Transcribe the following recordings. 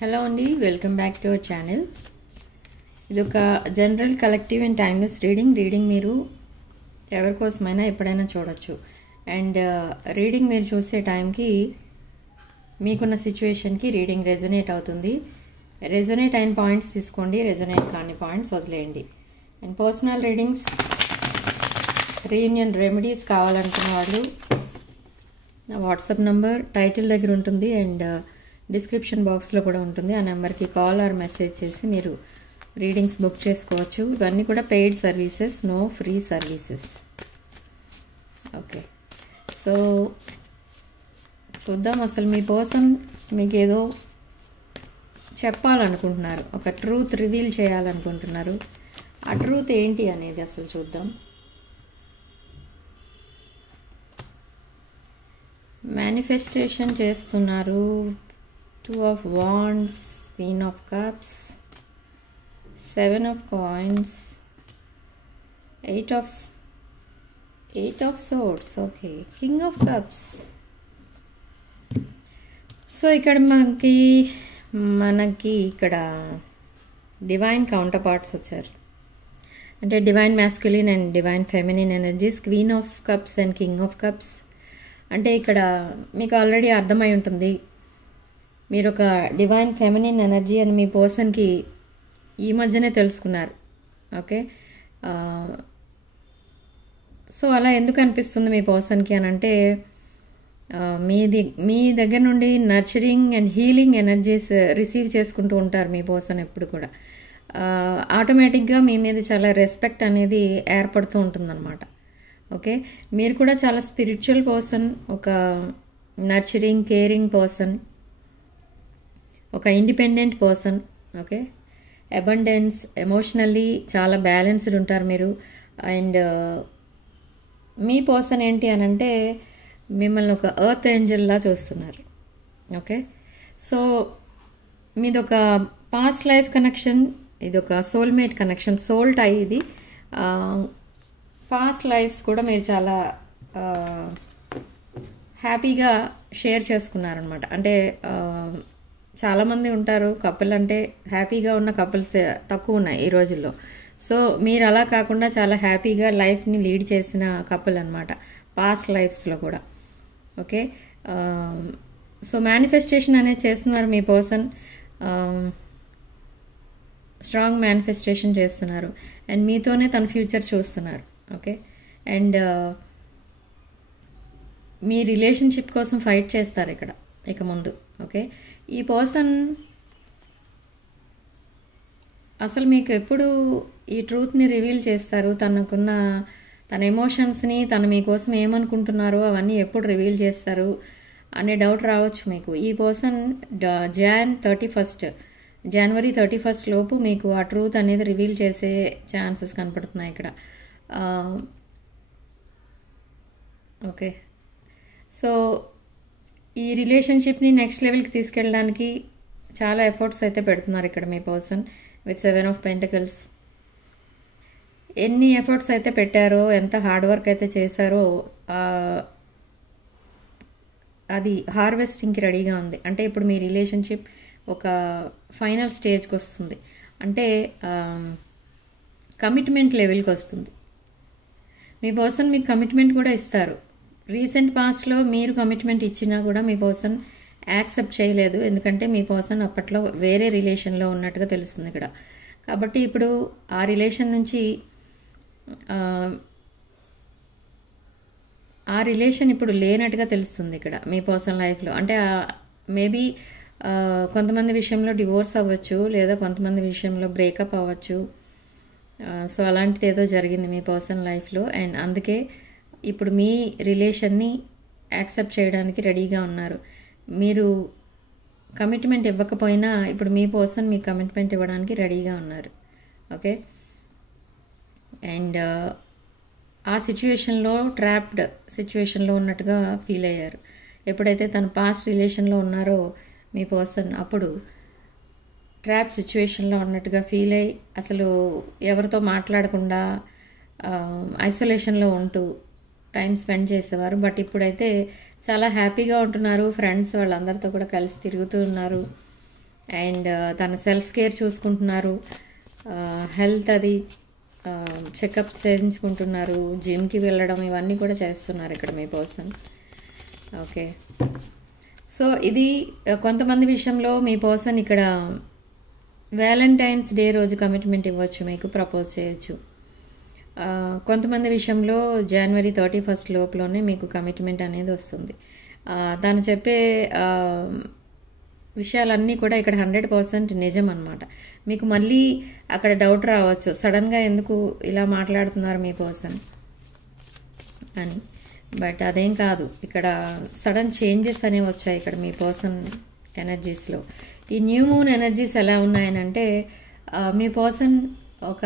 Hello అండి, welcome back to our channel. ఇది ఒక general collective and timeless reading మీరు ఎవరికోసమైనా ఎప్పుడైనా చూడొచ్చు. అండ్ రీడింగ్ మీరు చూసే టైంకి మీకున్న సిచ్యువేషన్కి రీడింగ్ రెజొనేట్ అవుతుంది. రెజొనేట్ అయిన పాయింట్స్ తీసుకోండి, రెజొనేట్ కాని పాయింట్స్ వదిలేయండి. And personal readings, reunion remedies కావాలనుకున్న వాళ్ళు నా వాట్సాప్ నంబర్ టైటిల్ దగ్గర ఉంటుంది అండ్ డిస్క్రిప్షన్ బాక్స్లో కూడా ఉంటుంది. ఆ నెంబర్కి కాల్ ఆర్ మెసేజ్ చేసి మీరు రీడింగ్స్ బుక్ చేసుకోవచ్చు. ఇవన్నీ కూడా paid services, no free services. Okay, so చూద్దాం. అసలు మీ పర్సన్ మీకు ఏదో చెప్పాలనుకుంటున్నారు, ఒక ట్రూత్ రివీల్ చేయాలనుకుంటున్నారు. ఆ ట్రూత్ ఏంటి అనేది అసలు చూద్దాం. మేనిఫెస్టేషన్ చేస్తున్నారు. 2 of Wands, Queen of Cups, 7 of Coins, 8 of Swords, okay, King of Cups. So ఇక్కడ మనకి ఇక్కడ డివైన్ కౌంటర్ పార్ట్స్ వచ్చారు. అంటే divine masculine and divine feminine energies, queen of cups and king of cups. అంటే ఇక్కడ మీకు already అర్థమై ఉంటుంది, మీరు ఒక డివైన్ ఫెమినిన్ ఎనర్జీ అని మీ పర్సన్కి ఈ మధ్యనే తెలుసుకున్నారు. ఓకే, సో అలా ఎందుకు అనిపిస్తుంది మీ పర్సన్కి అని అంటే, మీ దగ్గర నుండి nurturing and healing energies receive చేసుకుంటూ ఉంటారు మీ పర్సన్ ఎప్పుడు కూడా. ఆటోమేటిక్గా మీ మీద చాలా రెస్పెక్ట్ అనేది ఏర్పడుతూ ఉంటుందన్నమాట. ఓకే, మీరు కూడా చాలా స్పిరిచువల్ పర్సన్, ఒక నర్చరింగ్ కేరింగ్ పర్సన్, ఒక independent person. Okay, abundance, emotionally చాలా బ్యాలెన్స్డ్ ఉంటారు మీరు. అండ్ మీ పర్సన్ ఏంటి అని అంటే మిమ్మల్ని ఒక ఎర్త్ ఏంజల్లా చూస్తున్నారు. ఓకే, సో మీది ఒక పాస్ట్ లైఫ్ కనెక్షన్, ఇది ఒక సోల్మేట్ కనెక్షన్, సోల్ టై. ఇది పాస్ట్ లైఫ్స్ కూడా మీరు చాలా హ్యాపీగా షేర్ చేసుకున్నారనమాట. అంటే చాలామంది ఉంటారు కపుల్, అంటే హ్యాపీగా ఉన్న కపుల్స్ తక్కువ ఉన్నాయి ఈ రోజుల్లో. సో మీరు అలా కాకుండా చాలా హ్యాపీగా లైఫ్ని లీడ్ చేసిన కపుల్ అనమాట పాస్ట్ లైఫ్స్లో కూడా. ఓకే, సో మేనిఫెస్టేషన్ అనేది చేస్తున్నారు మీ పర్సన్, స్ట్రాంగ్ మేనిఫెస్టేషన్ చేస్తున్నారు. అండ్ మీతోనే తన ఫ్యూచర్ చూస్తున్నారు. ఓకే, అండ్ మీ రిలేషన్షిప్ కోసం ఫైట్ చేస్తారు ఇక్కడ ఇక ముందు. ఓకే, ఈ పర్సన్ అసలు మీకు ఎప్పుడు ఈ ట్రూత్ని రివీల్ చేస్తారు, తన ఎమోషన్స్ని, తను మీకోసం ఏమనుకుంటున్నారో అవన్నీ ఎప్పుడు రివీల్ చేస్తారు అనే డౌట్ రావచ్చు మీకు. ఈ పర్సన్ జనవరి 31 లోపు మీకు ఆ ట్రూత్ అనేది రివీల్ చేసే ఛాన్సెస్ కనపడుతున్నాయి ఇక్కడ. ఓకే, సో ఈ రిలేషన్షిప్ని నెక్స్ట్ లెవెల్కి తీసుకెళ్ళడానికి చాలా ఎఫర్ట్స్ అయితే పెడుతున్నారు ఇక్కడ మీ పర్సన్ విత్ 7 of Pentacles. ఎన్ని ఎఫర్ట్స్ అయితే పెట్టారో, ఎంత హార్డ్ వర్క్ అయితే చేశారో అది హార్వెస్టింగ్కి రెడీగా ఉంది. అంటే ఇప్పుడు మీ రిలేషన్షిప్ ఒక ఫైనల్ స్టేజ్కి వస్తుంది. అంటే కమిట్మెంట్ లెవెల్కి వస్తుంది. మీ పర్సన్ మీకు కమిట్మెంట్ కూడా ఇస్తారు. రీసెంట్ పాస్ట్లో మీరు కమిట్మెంట్ ఇచ్చినా కూడా మీ పర్సన్ యాక్సెప్ట్ చేయలేదు, ఎందుకంటే మీ పర్సన్ అప్పట్లో వేరే రిలేషన్లో ఉన్నట్టుగా తెలుస్తుంది ఇక్కడ. కాబట్టి ఇప్పుడు ఆ రిలేషన్ నుంచి ఆ రిలేషన్ ఇప్పుడు లేనట్టుగా తెలుస్తుంది ఇక్కడ మీ పర్సన్ లైఫ్లో. అంటే మేబీ కొంతమంది విషయంలో డివోర్స్ అవ్వచ్చు, లేదా కొంతమంది విషయంలో బ్రేకప్ అవ్వచ్చు. సో అలాంటిది ఏదో జరిగింది మీ పర్సన్ లైఫ్లో. అండ్ అందుకే ఇప్పుడు మీ రిలేషన్ని యాక్సెప్ట్ చేయడానికి రెడీగా ఉన్నారు. మీరు కమిట్మెంట్ ఇవ్వకపోయినా ఇప్పుడు మీ పర్సన్ మీకు కమిట్మెంట్ ఇవ్వడానికి రెడీగా ఉన్నారు. ఓకే, అండ్ ఆ సిచ్యువేషన్లో ట్రాప్డ్ సిచ్యువేషన్లో ఉన్నట్టుగా ఫీల్ అయ్యారు. ఎప్పుడైతే తను పాస్ట్ రిలేషన్లో ఉన్నారో మీ పర్సన్ అప్పుడు ట్రాప్ సిచ్యువేషన్లో ఉన్నట్టుగా ఫీల్ అయ్యి అసలు ఎవరితో మాట్లాడకుండా ఐసోలేషన్లో ఉంటూ టైం స్పెండ్ చేసేవారు. బట్ ఇప్పుడైతే చాలా హ్యాపీగా ఉంటున్నారు. ఫ్రెండ్స్ వాళ్ళందరితో కూడా కలిసి తిరుగుతూ ఉన్నారు. అండ్ తన సెల్ఫ్ కేర్ చూసుకుంటున్నారు, హెల్త్ అది చెకప్స్ చేయించుకుంటున్నారు, జిమ్కి వెళ్ళడం ఇవన్నీ కూడా చేస్తున్నారు ఇక్కడ మీ పర్సన్. ఓకే, సో ఇది కొంతమంది విషయంలో మీ పర్సన్ ఇక్కడ వ్యాలంటైన్స్ డే రోజు కమిట్మెంట్ ఇవ్వచ్చు, మీకు ప్రపోజ్ చేయొచ్చు. కొంతమంది విషయంలో జనవరి 31 లోపలనే మీకు కమిట్మెంట్ అనేది వస్తుంది. తను చెప్పే విషయాలన్నీ కూడా ఇక్కడ 100% నిజం అన్నమాట. మీకు మళ్ళీ అక్కడ డౌట్ రావచ్చు, సడన్గా ఎందుకు ఇలా మాట్లాడుతున్నారు మీ పర్సన్ అని. బట్ అదేం కాదు, ఇక్కడ సడన్ చేంజెస్ అనేవి వచ్చాయి ఇక్కడ మీ పర్సన్ ఎనర్జీస్లో. ఈ న్యూ మూన్ ఎనర్జీస్ ఎలా ఉన్నాయనంటే మీ పర్సన్ ఒక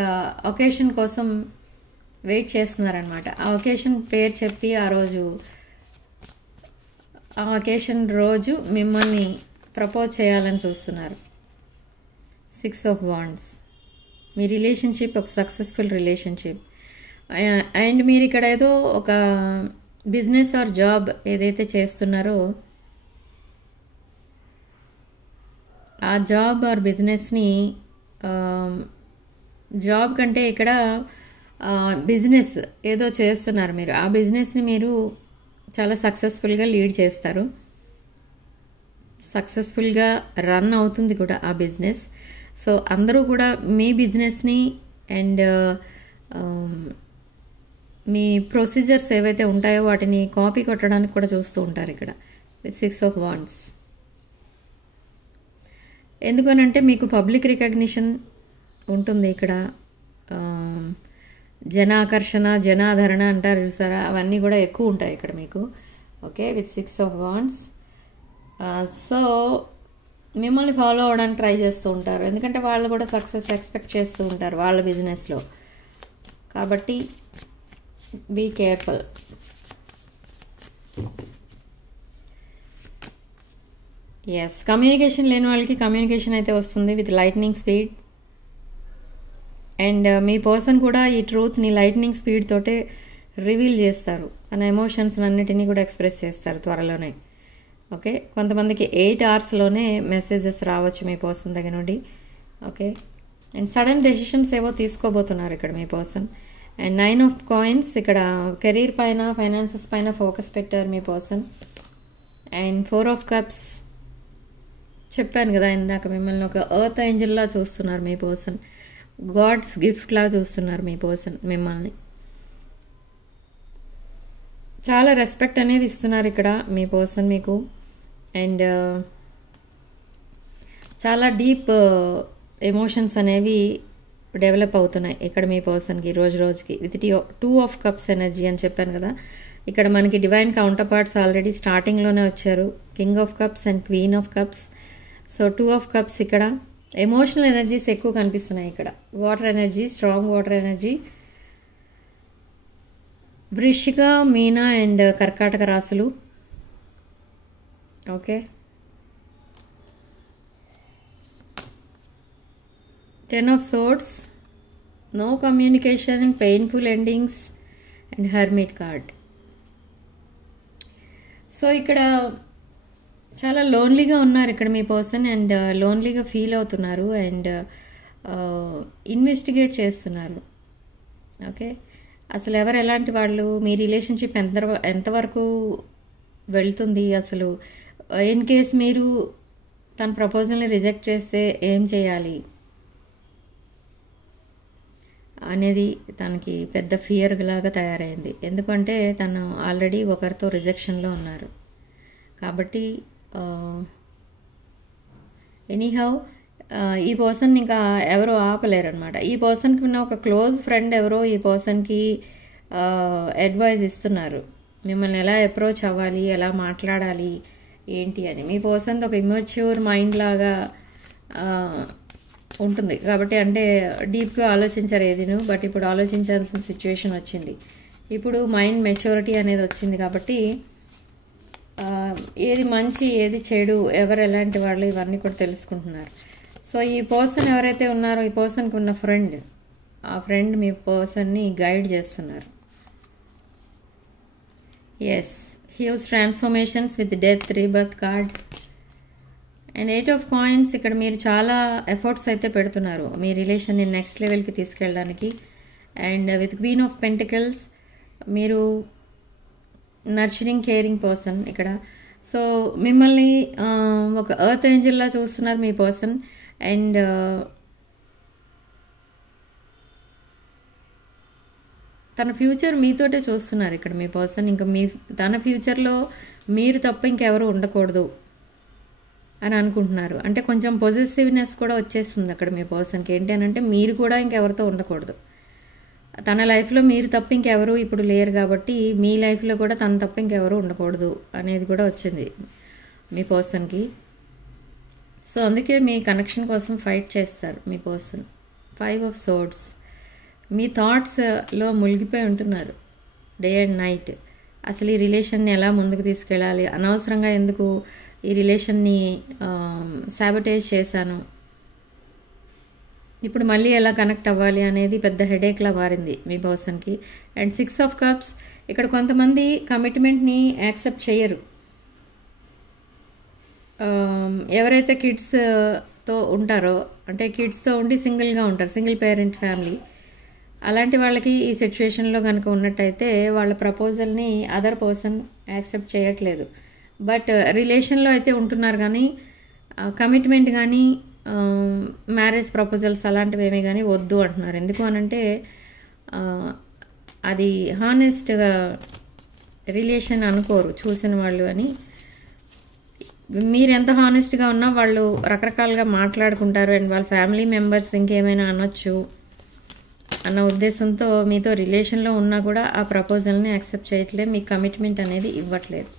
ఒకేషన్ కోసం వెయిట్ చేస్తున్నారనమాట. ఆ ఒకేషన్ పేరు చెప్పి ఆ ఒకేషన్ రోజు మిమ్మల్ని ప్రపోజ్ చేయాలని చూస్తున్నారు. 6 of Wands. మీ రిలేషన్షిప్ ఒక సక్సెస్ఫుల్ రిలేషన్షిప్. అండ్ మీరు ఇక్కడ ఏదో ఒక బిజినెస్ ఆర్ జాబ్ ఏదైతే చేస్తున్నారో ఆ జాబ్ ఆర్ బిజినెస్ని, జాబ్ కంటే ఇక్కడ బిజినెస్ ఏదో చేస్తున్నారు మీరు, ఆ బిజినెస్ని మీరు చాలా సక్సెస్ఫుల్గా లీడ్ చేస్తారు, సక్సెస్ఫుల్గా రన్ అవుతుంది కూడా ఆ బిజినెస్. సో అందరూ కూడా మీ బిజినెస్ని అండ్ మీ ప్రొసీజర్స్ ఏవైతే ఉంటాయో వాటిని కాపీ కొట్టడానికి కూడా చూస్తూ ఉంటారు ఇక్కడ 6 of Wands. ఎందుకనంటే మీకు పబ్లిక్ రికగ్నిషన్ ఉంటుంది ఇక్కడ, జనాకర్షణ, జనాదరణ అంటారు చూసారా, అవన్నీ కూడా ఎక్కువ ఉంటాయి ఇక్కడ మీకు. Okay, with 6 of Wands. So మిమ్మల్ని ఫాలో అవ్వడానికి ట్రై చేస్తూ ఉంటారు, ఎందుకంటే వాళ్ళు కూడా సక్సెస్ ఎక్స్పెక్ట్ చేస్తూ ఉంటారు వాళ్ళ బిజినెస్లో. కాబట్టి బీ కేర్ఫుల్. ఎస్, కమ్యూనికేషన్ లేని వాళ్ళకి కమ్యూనికేషన్ అయితే వస్తుంది with lightning speed. And me person కూడా ఈ ట్రూత్ని లైట్నింగ్ స్పీడ్ తోటే రివీల్ చేస్తారు, తన ఎమోషన్స్ అన్నిటినీ కూడా ఎక్స్ప్రెస్ చేస్తారు త్వరలోనే. ఓకే, కొంతమందికి 8 hours మెసేజెస్ రావచ్చు మీ పర్సన్ దగ్గర నుండి. ఓకే, అండ్ సడన్ డెసిషన్స్ ఏవో తీసుకోబోతున్నారు ఇక్కడ మీ పర్సన్. అండ్ 9 of Coins, ఇక్కడ కెరీర్ పైన, ఫైనాన్సెస్ పైన ఫోకస్ పెట్టారు మీ పర్సన్. అండ్ 4 of Cups, చెప్పాను కదా ఇందాక, మిమ్మల్ని ఒక ఎర్త్ ఏంజల్లా చూస్తున్నారు మీ పర్సన్, గాడ్స్ గిఫ్ట్లా చూస్తున్నారు మీ పర్సన్ మిమ్మల్ని. చాలా రెస్పెక్ట్ అనేది ఇస్తున్నారు ఇక్కడ మీ పర్సన్ మీకు. అండ్ చాలా డీప్ ఎమోషన్స్ అనేవి డెవలప్ అవుతున్నాయి ఇక్కడ మీ పర్సన్కి రోజు రోజుకి విత్ 2 of Cups ఎనర్జీ అని చెప్పాను కదా. ఇక్కడ మనకి డివైన్ కౌంటర్ పార్ట్స్ ఆల్రెడీ స్టార్టింగ్లోనే వచ్చారు, king of cups and queen of cups. So 2 of Cups ఇక్కడ ఎమోషనల్ ఎనర్జీస్ ఎక్కువ కనిపిస్తున్నాయి ఇక్కడ. Water energy, strong water energy. వృశ్చిక, మీన అండ్ కర్కాటక రాశులు. Okay, 10 of Swords, no communication, painful endings and hermit card. So ఇక్కడ చాలా లోన్లీగా ఉన్నారు ఇక్కడ మీ పర్సన్, అండ్ లోన్లీగా ఫీల్ అవుతున్నారు, అండ్ ఇన్వెస్టిగేట్ చేస్తున్నారు. ఓకే, అసలు ఎవరు ఎలాంటి వాళ్ళు, మీ రిలేషన్షిప్ ఎంతవరకు వెళ్తుంది, అసలు ఇన్ కేస్ మీరు తన ప్రపోజల్ని రిజెక్ట్ చేస్తే ఏం చేయాలి అనేది తనకి పెద్ద ఫియర్ లాగా తయారైంది. ఎందుకంటే తను ఆల్రెడీ ఒకరితో రిజెక్షన్లో ఉన్నారు కాబట్టి. ఎనీహౌ ఈ పర్సన్ ఇంకా ఎవరో ఆపలేరు అనమాట. ఈ పర్సన్కి ఉన్న ఒక క్లోజ్ ఫ్రెండ్ ఎవరో ఈ పర్సన్కి అడ్వైజ్ ఇస్తున్నారు, మిమ్మల్ని ఎలా అప్రోచ్ అవ్వాలి, ఎలా మాట్లాడాలి ఏంటి అని. మీ పర్సన్ ఒక ఇమ్మెచ్యూర్ మైండ్ లాగా ఉంటుంది కాబట్టి, అంటే డీప్గా ఆలోచించారు ఏదిను, బట్ ఇప్పుడు ఆలోచించాల్సిన సిచ్యువేషన్ వచ్చింది. ఇప్పుడు మైండ్ మెచ్యూరిటీ అనేది వచ్చింది కాబట్టి ఏది మంచి ఏది చెడు, ఎవరు ఎలాంటి వాళ్ళు ఇవన్నీ కూడా తెలుసుకుంటున్నారు. సో ఈ పర్సన్ ఎవరైతే ఉన్నారో ఈ పర్సన్కి ఉన్న ఫ్రెండ్, ఆ ఫ్రెండ్ మీ పర్సన్ని గైడ్ చేస్తున్నారు. Yes, huge transformations with death, rebirth card and 8 of coins, ఇక్కడ మీరు చాలా ఎఫర్ట్స్ అయితే పెడుతున్నారు మీ రిలేషన్ని నెక్స్ట్ లెవెల్కి తీసుకెళ్ళడానికి. And with queen of pentacles, మీరు నర్చరింగ్ కేరింగ్ పర్సన్ ఇక్కడ. సో మిమ్మల్ని ఒక ఎర్త్ ఏంజల్లా చూస్తున్నారు మీ పర్సన్. అండ్ తన ఫ్యూచర్ మీతోటే చూస్తున్నారు ఇక్కడ మీ పర్సన్. ఇంకా తన ఫ్యూచర్లో మీరు తప్ప ఇంకెవరు ఉండకూడదు అని అనుకుంటున్నారు. అంటే కొంచెం పొజిటివ్నెస్ కూడా వచ్చేస్తుంది అక్కడ మీ పర్సన్కి. ఏంటి అని అంటే మీరు కూడా ఇంకెవరితో ఉండకూడదు. తన లైఫ్లో మీరు తప్ప ఇంకెవరు ఇప్పుడు లేరు కాబట్టి మీ లైఫ్లో కూడా తన తప్ప ఇంకెవరు ఉండకూడదు అనేది కూడా వచ్చింది మీ పర్సన్కి. సో అందుకే మీ కనెక్షన్ కోసం ఫైట్ చేస్తారు మీ పర్సన్. 5 ఆఫ్ సోర్డ్స్, మీ థాట్స్లో మునిగిపోయి ఉంటున్నారు డే అండ్ నైట్. అసలు ఈ రిలేషన్ని ఎలా ముందుకు తీసుకెళ్ళాలి, అనవసరంగా ఎందుకు ఈ రిలేషన్ని సాబటేజ్ చేశాను, ఇప్పుడు మళ్ళీ ఎలా కనెక్ట్ అవ్వాలి అనేది పెద్ద హెడేక్లా మారింది మీ పర్సన్కి. అండ్ 6 ఆఫ్ కప్స్, ఇక్కడ కొంతమంది కమిట్మెంట్ని యాక్సెప్ట్ చేయరు. ఎవరైతే కిడ్స్తో ఉంటారో, అంటే కిడ్స్తో ఉండి సింగిల్గా ఉంటారు, సింగిల్ పేరెంట్ ఫ్యామిలీ, అలాంటి వాళ్ళకి ఈ సిచ్యువేషన్లో కనుక ఉన్నట్టయితే వాళ్ళ ప్రపోజల్ని అదర్ పర్సన్ యాక్సెప్ట్ చేయట్లేదు. బట్ రిలేషన్లో అయితే ఉంటున్నారు కానీ కమిట్మెంట్ కానీ మ్యారేజ్ ప్రపోజల్స్ అలాంటివి ఏమీ కానీ వద్దు అంటున్నారు. ఎందుకు అనంటే అది హానెస్ట్గా రిలేషన్ అనుకోరు చూసిన వాళ్ళు అని. మీరు ఎంత హానెస్ట్గా ఉన్నా వాళ్ళు రకరకాలుగా మాట్లాడుకుంటారు. అండ్ వాళ్ళ ఫ్యామిలీ మెంబర్స్ ఇంకేమైనా అనొచ్చు అన్న ఉద్దేశంతో మీతో రిలేషన్లో ఉన్నా కూడా ఆ ప్రపోజల్ని యాక్సెప్ట్ చేయట్లేదు, మీ కమిట్మెంట్ అనేది ఇవ్వట్లేదు.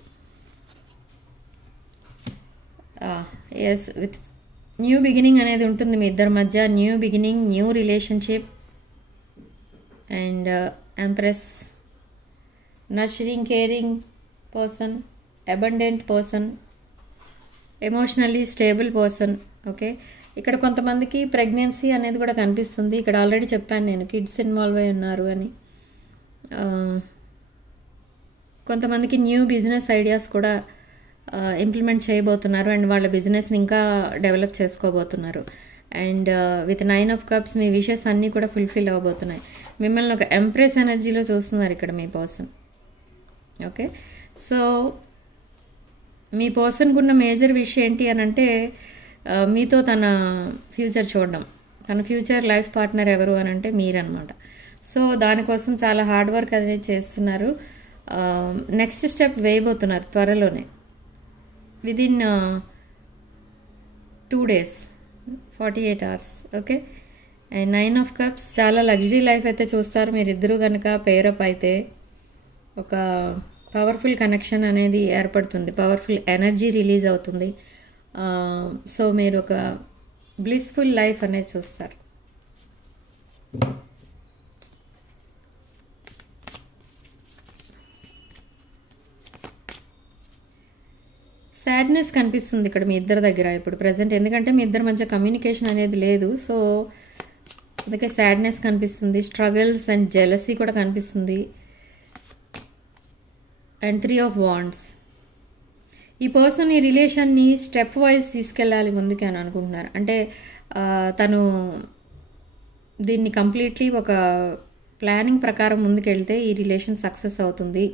ఎస్, విత్ న్యూ బిగినింగ్ అనేది ఉంటుంది మీ ఇద్దరి మధ్య. New beginning, new relationship. And empress, nurturing caring person, abundant person, emotionally stable person. Okay, ఇక్కడ కొంతమందికి ప్రెగ్నెన్సీ అనేది కూడా కనిపిస్తుంది. ఇక్కడ ఆల్రెడీ చెప్పాను నేను కిడ్స్ ఇన్వాల్వ్ అయి ఉన్నారు అని. కొంతమందికి న్యూ బిజినెస్ ఐడియాస్ కూడా ఇంప్లిమెంట్ చేయబోతున్నారు అండ్ వాళ్ళ బిజినెస్ని ఇంకా డెవలప్ చేసుకోబోతున్నారు. అండ్ విత్ 9 ఆఫ్ కప్స్, మీ విషెస్ అన్నీ కూడా ఫుల్ఫిల్ అవ్వబోతున్నాయి. మిమ్మల్ని ఒక ఎంప్రెస్ ఎనర్జీలో చూస్తున్నారు ఇక్కడ మీ పర్సన్. ఓకే, సో మీ పర్సన్కి ఉన్న మేజర్ విష్ ఏంటి అని అంటే మీతో తన ఫ్యూచర్ చూడడం. తన ఫ్యూచర్ లైఫ్ పార్ట్నర్ ఎవరు అని అంటే మీరనమాట. సో దానికోసం చాలా హార్డ్ వర్క్ అనేది చేస్తున్నారు. నెక్స్ట్ స్టెప్ వేయబోతున్నారు త్వరలోనే, within 2 days, 48 hours. Okay, and 9 of cups, చాలా లగ్జరీ లైఫ్ అయితే చూస్తారు మీరిద్దరూ కనుక పేరప్ అయితే. ఒక పవర్ఫుల్ కనెక్షన్ అనేది ఏర్పడుతుంది, పవర్ఫుల్ ఎనర్జీ రిలీజ్ అవుతుంది. సో మీరు ఒక బ్లిస్ఫుల్ లైఫ్ అనేది చూస్తారు. సాడ్నెస్ కనిపిస్తుంది ఇక్కడ మీ ఇద్దరి దగ్గర ఇప్పుడు ప్రజెంట్, ఎందుకంటే మీ ఇద్దరి మధ్య కమ్యూనికేషన్ అనేది లేదు. సో అందుకే సాడ్నెస్ కనిపిస్తుంది. స్ట్రగల్స్ అండ్ జెలసీ కూడా కనిపిస్తుంది. అండ్ 3 ఆఫ్ వాండ్స్, ఈ పర్సన్ ఈ రిలేషన్ని స్టెప్ వైజ్ తీసుకెళ్ళాలి ముందుకి అని అనుకుంటున్నారు. అంటే తను దీన్ని కంప్లీట్లీ ఒక ప్లానింగ్ ప్రకారం ముందుకెళ్తే ఈ రిలేషన్ సక్సెస్ అవుతుంది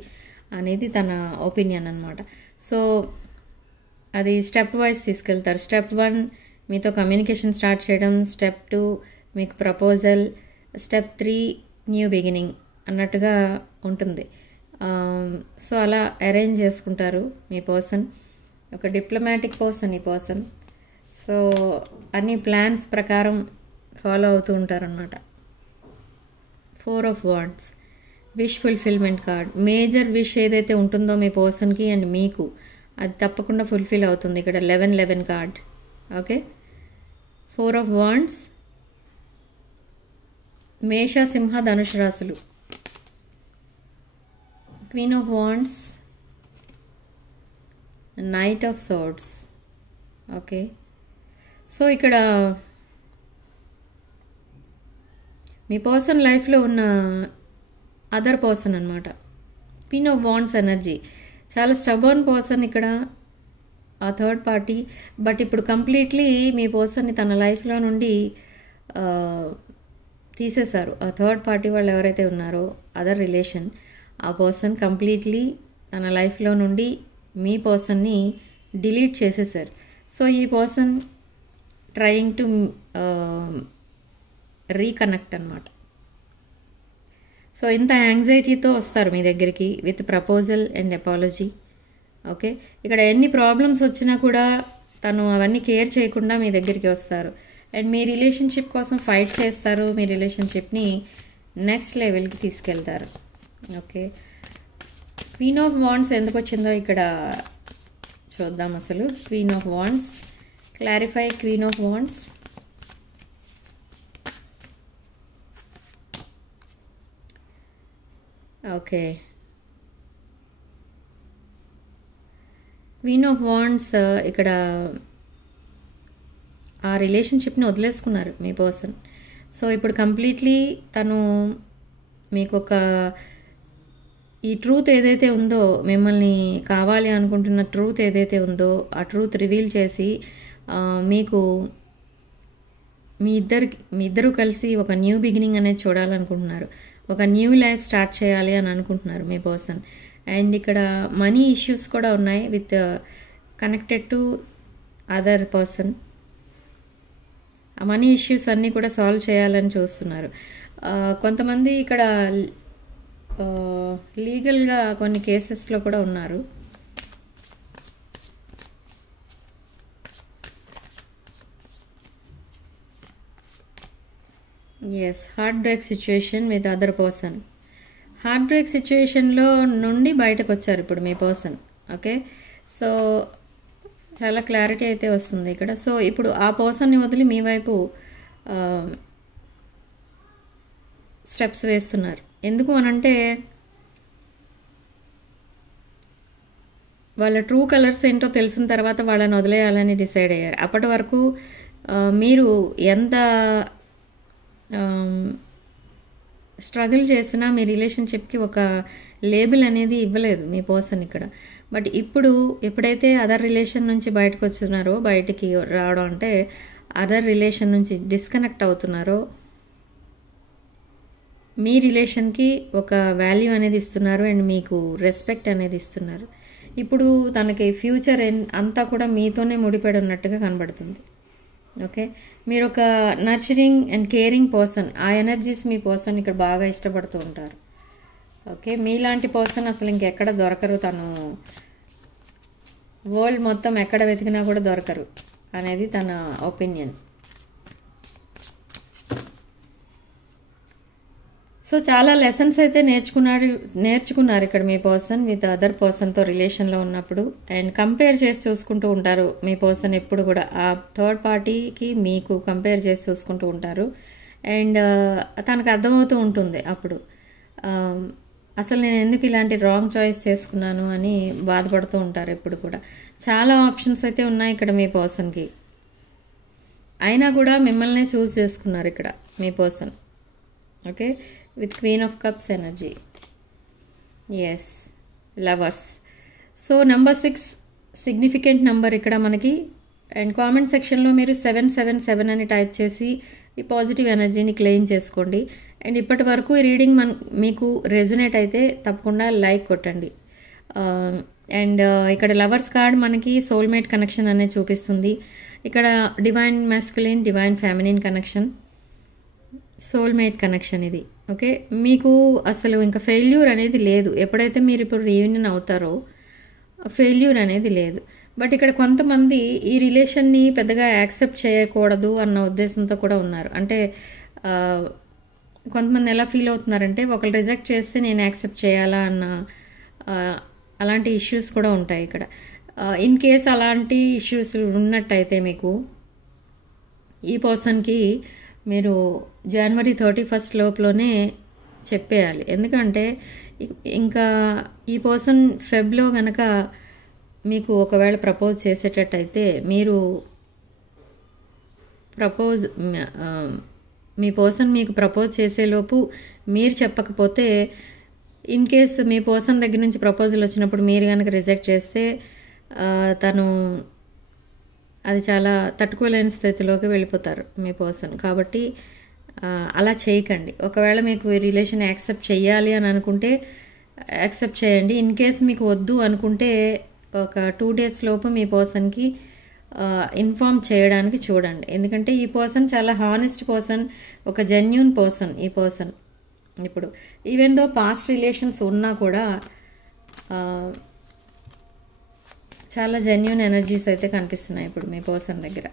అనేది తన ఒపీనియన్ అనమాట. సో అది స్టెప్ వైజ్ తీసుకెళ్తారు. స్టెప్ 1 మీతో కమ్యూనికేషన్ స్టార్ట్ చేయడం, స్టెప్ 2 మీకు ప్రపోజల్, స్టెప్ 3 న్యూ బిగినింగ్ అన్నట్టుగా ఉంటుంది. సో అలా అరేంజ్ చేసుకుంటారు మీ పర్సన్. ఒక డిప్లొమాటిక్ పర్సన్ ఈ పర్సన్. సో అన్ని ప్లాన్స్ ప్రకారం ఫాలో అవుతూ ఉంటారన్నమాట. 4 of wands, wish fulfilment card. Major wish ఏదైతే ఉంటుందో మీ పర్సన్కి అండ్ మీకు, అది తప్పకుండా ఫుల్ఫిల్ అవుతుంది. ఇక్కడ 11 కార్డ్. ఓకే, 4 ఆఫ్ వాండ్స్, మేష, సింహ, ధనుష్ రాశులు. Queen of wands, knight of swords. Okay, so ఇక్కడ మీ పర్సన్ లైఫ్లో ఉన్న అదర్ పర్సన్ అనమాట. క్వీన్ ఆఫ్ వాండ్స్ ఎనర్జీ, చాలా స్టబర్న్ పర్సన్. ఇక్కడ ఆ థర్డ్ పార్టీ. బట్ ఇప్పుడు కంప్లీట్లీ మీ పర్సన్ని తన లైఫ్లో నుండి తీసేశారు. ఆ థర్డ్ పార్టీ వాళ్ళు ఎవరైతే ఉన్నారో అదర్ రిలేషన్, ఆ పర్సన్ కంప్లీట్లీ తన లైఫ్లో నుండి మీ పర్సన్ని డిలీట్ చేసేసారు. సో ఈ పర్సన్ ట్రయింగ్ టు రీకనెక్ట్ అనమాట. సో ఇంత యాంగ్జైటీతో వస్తారు మీ దగ్గరికి with proposal and apology. Okay, ఇక్కడ ఎన్ని ప్రాబ్లమ్స్ వచ్చినా కూడా తను అవన్నీ కేర్ చేయకుండా మీ దగ్గరికి వస్తారు అండ్ మీ రిలేషన్షిప్ కోసం ఫైట్ చేస్తారు. మీ రిలేషన్షిప్ని నెక్స్ట్ లెవెల్కి తీసుకెళ్తారు. ఓకే, క్వీన్ ఆఫ్ వాండ్స్ ఎందుకు వచ్చిందో ఇక్కడ చూద్దాం. అసలు queen of wands, clarify queen of wands. Okay, queen of wands ఇక్కడ ఆ రిలేషన్షిప్ని వదిలేసుకున్నారు మీ పర్సన్. సో ఇప్పుడు కంప్లీట్లీ తను మీకు ఒక ఈ ట్రూత్ ఏదైతే ఉందో, మిమ్మల్ని కావాలి అనుకుంటున్న ట్రూత్ ఏదైతే ఉందో ఆ ట్రూత్ రివీల్ చేసి మీకు మీ ఇద్దరు కలిసి ఒక న్యూ బిగినింగ్ అనేది చూడాలనుకుంటున్నారు. ఒక న్యూ లైఫ్ స్టార్ట్ చేయాలి అని అనుకుంటున్నారు మీ పర్సన్. అండ్ ఇక్కడ మనీ ఇష్యూస్ కూడా ఉన్నాయి with connected to other person. ఆ మనీ ఇష్యూస్ అన్నీ కూడా సాల్వ్ చేయాలని చూస్తున్నారు. కొంతమంది ఇక్కడ లీగల్గా కొన్ని కేసెస్లో కూడా ఉన్నారు. Yes, heartbreak situation with other person. Heartbreak సిచ్యుయేషన్లో నుండి బయటకు వచ్చారు ఇప్పుడు మీ పర్సన్. ఓకే, సో చాలా క్లారిటీ అయితే వస్తుంది ఇక్కడ. సో ఇప్పుడు ఆ పర్సన్ని వదిలి మీ వైపు స్టెప్స్ వేస్తున్నారు. ఎందుకు అనంటే వాళ్ళ ట్రూ కలర్స్ ఏంటో తెలిసిన తర్వాత వాళ్ళని వదిలేయాలని డిసైడ్ అయ్యారు. అప్పటి వరకు మీరు ఎంత స్ట్రగుల్ చేసినా మీ రిలేషన్షిప్కి ఒక లేబుల్ అనేది ఇవ్వలేదు మీ పర్సన్ ఇక్కడ. బట్ ఇప్పుడు ఎప్పుడైతే అదర్ రిలేషన్ నుంచి బయటకు వస్తున్నారో, బయటికి రావడం అంటే అదర్ రిలేషన్ నుంచి డిస్కనెక్ట్ అవుతున్నారో, మీ రిలేషన్కి ఒక వాల్యూ అనేది ఇస్తున్నారు అండ్ మీకు రెస్పెక్ట్ అనేది ఇస్తున్నారు. ఇప్పుడు తనకి ఫ్యూచర్ అంతా కూడా మీతోనే ముడిపడి ఉన్నట్టుగా కనబడుతుంది. ఓకే, మీరు ఒక నర్చరింగ్ అండ్ కేరింగ్ పర్సన్. ఆ ఎనర్జీస్ మీ పర్సన్ ఇక్కడ బాగా ఇష్టపడుతూ ఉంటారు. ఓకే, మీలాంటి పర్సన్ అసలు ఇంకెక్కడ దొరకరు. తను వరల్డ్ మొత్తం ఎక్కడ వెతికినా కూడా దొరకరు అనేది తన ఒపీనియన్. సో చాలా లెసన్స్ అయితే నేర్చుకున్నారు ఇక్కడ మీ పర్సన్ విత్ అదర్ పర్సన్తో రిలేషన్లో ఉన్నప్పుడు. అండ్ కంపేర్ చేసి చూసుకుంటూ ఉంటారు మీ పర్సన్ ఎప్పుడు కూడా. ఆ థర్డ్ పార్టీకి మీకు కంపేర్ చేసి చూసుకుంటూ ఉంటారు. అండ్ తనకు అర్థమవుతూ ఉంటుంది అప్పుడు అసలు నేను ఎందుకు ఇలాంటి రాంగ్ చాయిస్ చేసుకున్నాను అని బాధపడుతూ ఉంటారు ఎప్పుడు కూడా. చాలా ఆప్షన్స్ అయితే ఉన్నాయి ఇక్కడ మీ పర్సన్కి, అయినా కూడా మిమ్మల్నే చూస్ చేసుకున్నారు ఇక్కడ మీ person. Okay, with queen of cups energy. Yes, lovers. So number 6 significant number ఇక్కడ మనకి. అండ్ కామెంట్ సెక్షన్లో మీరు 777 అని టైప్ చేసి ఈ పాజిటివ్ ఎనర్జీని క్లెయిమ్ చేసుకోండి. అండ్ ఇప్పటి వరకు ఈ రీడింగ్ మీకు రెజొనేట్ అయితే తప్పకుండా లైక్ కొట్టండి. అండ్ ఇక్కడ లవర్స్ కార్డ్ మనకి సోల్మేట్ కనెక్షన్ అనేది చూపిస్తుంది. ఇక్కడ divine masculine, divine feminine connection, soulmate connection ఇది. ఓకే, మీకు అసలు ఇంకా ఫెయిల్యూర్ అనేది లేదు. ఎప్పుడైతే మీరు ఇప్పుడు రీయూనియన్ అవుతారో ఫెయిల్యూర్ అనేది లేదు. బట్ ఇక్కడ కొంతమంది ఈ రిలేషన్ని పెద్దగా యాక్సెప్ట్ చేయకూడదు అన్న ఉద్దేశంతో కూడా ఉన్నారు. అంటే కొంతమంది ఎలా ఫీల్ అవుతున్నారంటే ఒకళ్ళు రిజెక్ట్ చేస్తే నేను యాక్సెప్ట్ చేయాలా అన్న అలాంటి ఇష్యూస్ కూడా ఉంటాయి ఇక్కడ. ఇన్ కేస్ అలాంటి ఇష్యూస్ ఉన్నట్టయితే మీకు ఈ పర్సన్కి మీరు జనవరి 31 లోపలనే చెప్పేయాలి. ఎందుకంటే ఇంకా ఈ పర్సన్ ఫెబ్లో గనక మీకు ఒకవేళ ప్రపోజ్ చేసేటట్టయితే మీరు మీ పర్సన్ మీకు ప్రపోజ్ చేసేలోపు మీరు చెప్పకపోతే, ఇన్ కేస్ మీ పర్సన్ దగ్గర నుంచి ప్రపోజల్ వచ్చినప్పుడు మీరు కనుక రిజెక్ట్ చేస్తే తను అది చాలా తట్టుకోలేని స్థితిలోకి వెళ్ళిపోతారు మీ పర్సన్. కాబట్టి అలా చేయకండి. ఒకవేళ మీకు ఈ రిలేషన్ యాక్సెప్ట్ చేయాలి అని అనుకుంటే యాక్సెప్ట్ చేయండి. ఇన్ కేస్ మీకు వద్దు అనుకుంటే ఒక 2 days లోపు మీ పర్సన్కి ఇన్ఫామ్ చేయడానికి చూడండి. ఎందుకంటే ఈ పర్సన్ చాలా హానెస్ట్ పర్సన్, ఒక జెన్యూన్ పర్సన్ ఈ పర్సన్. ఇప్పుడు ఈవెన్ దో పాస్ట్ రిలేషన్స్ ఉన్నా కూడా చాలా జెన్యూన్ ఎనర్జీస్ అయితే కనిపిస్తున్నాయి ఇప్పుడు మీ పర్సన్ దగ్గర.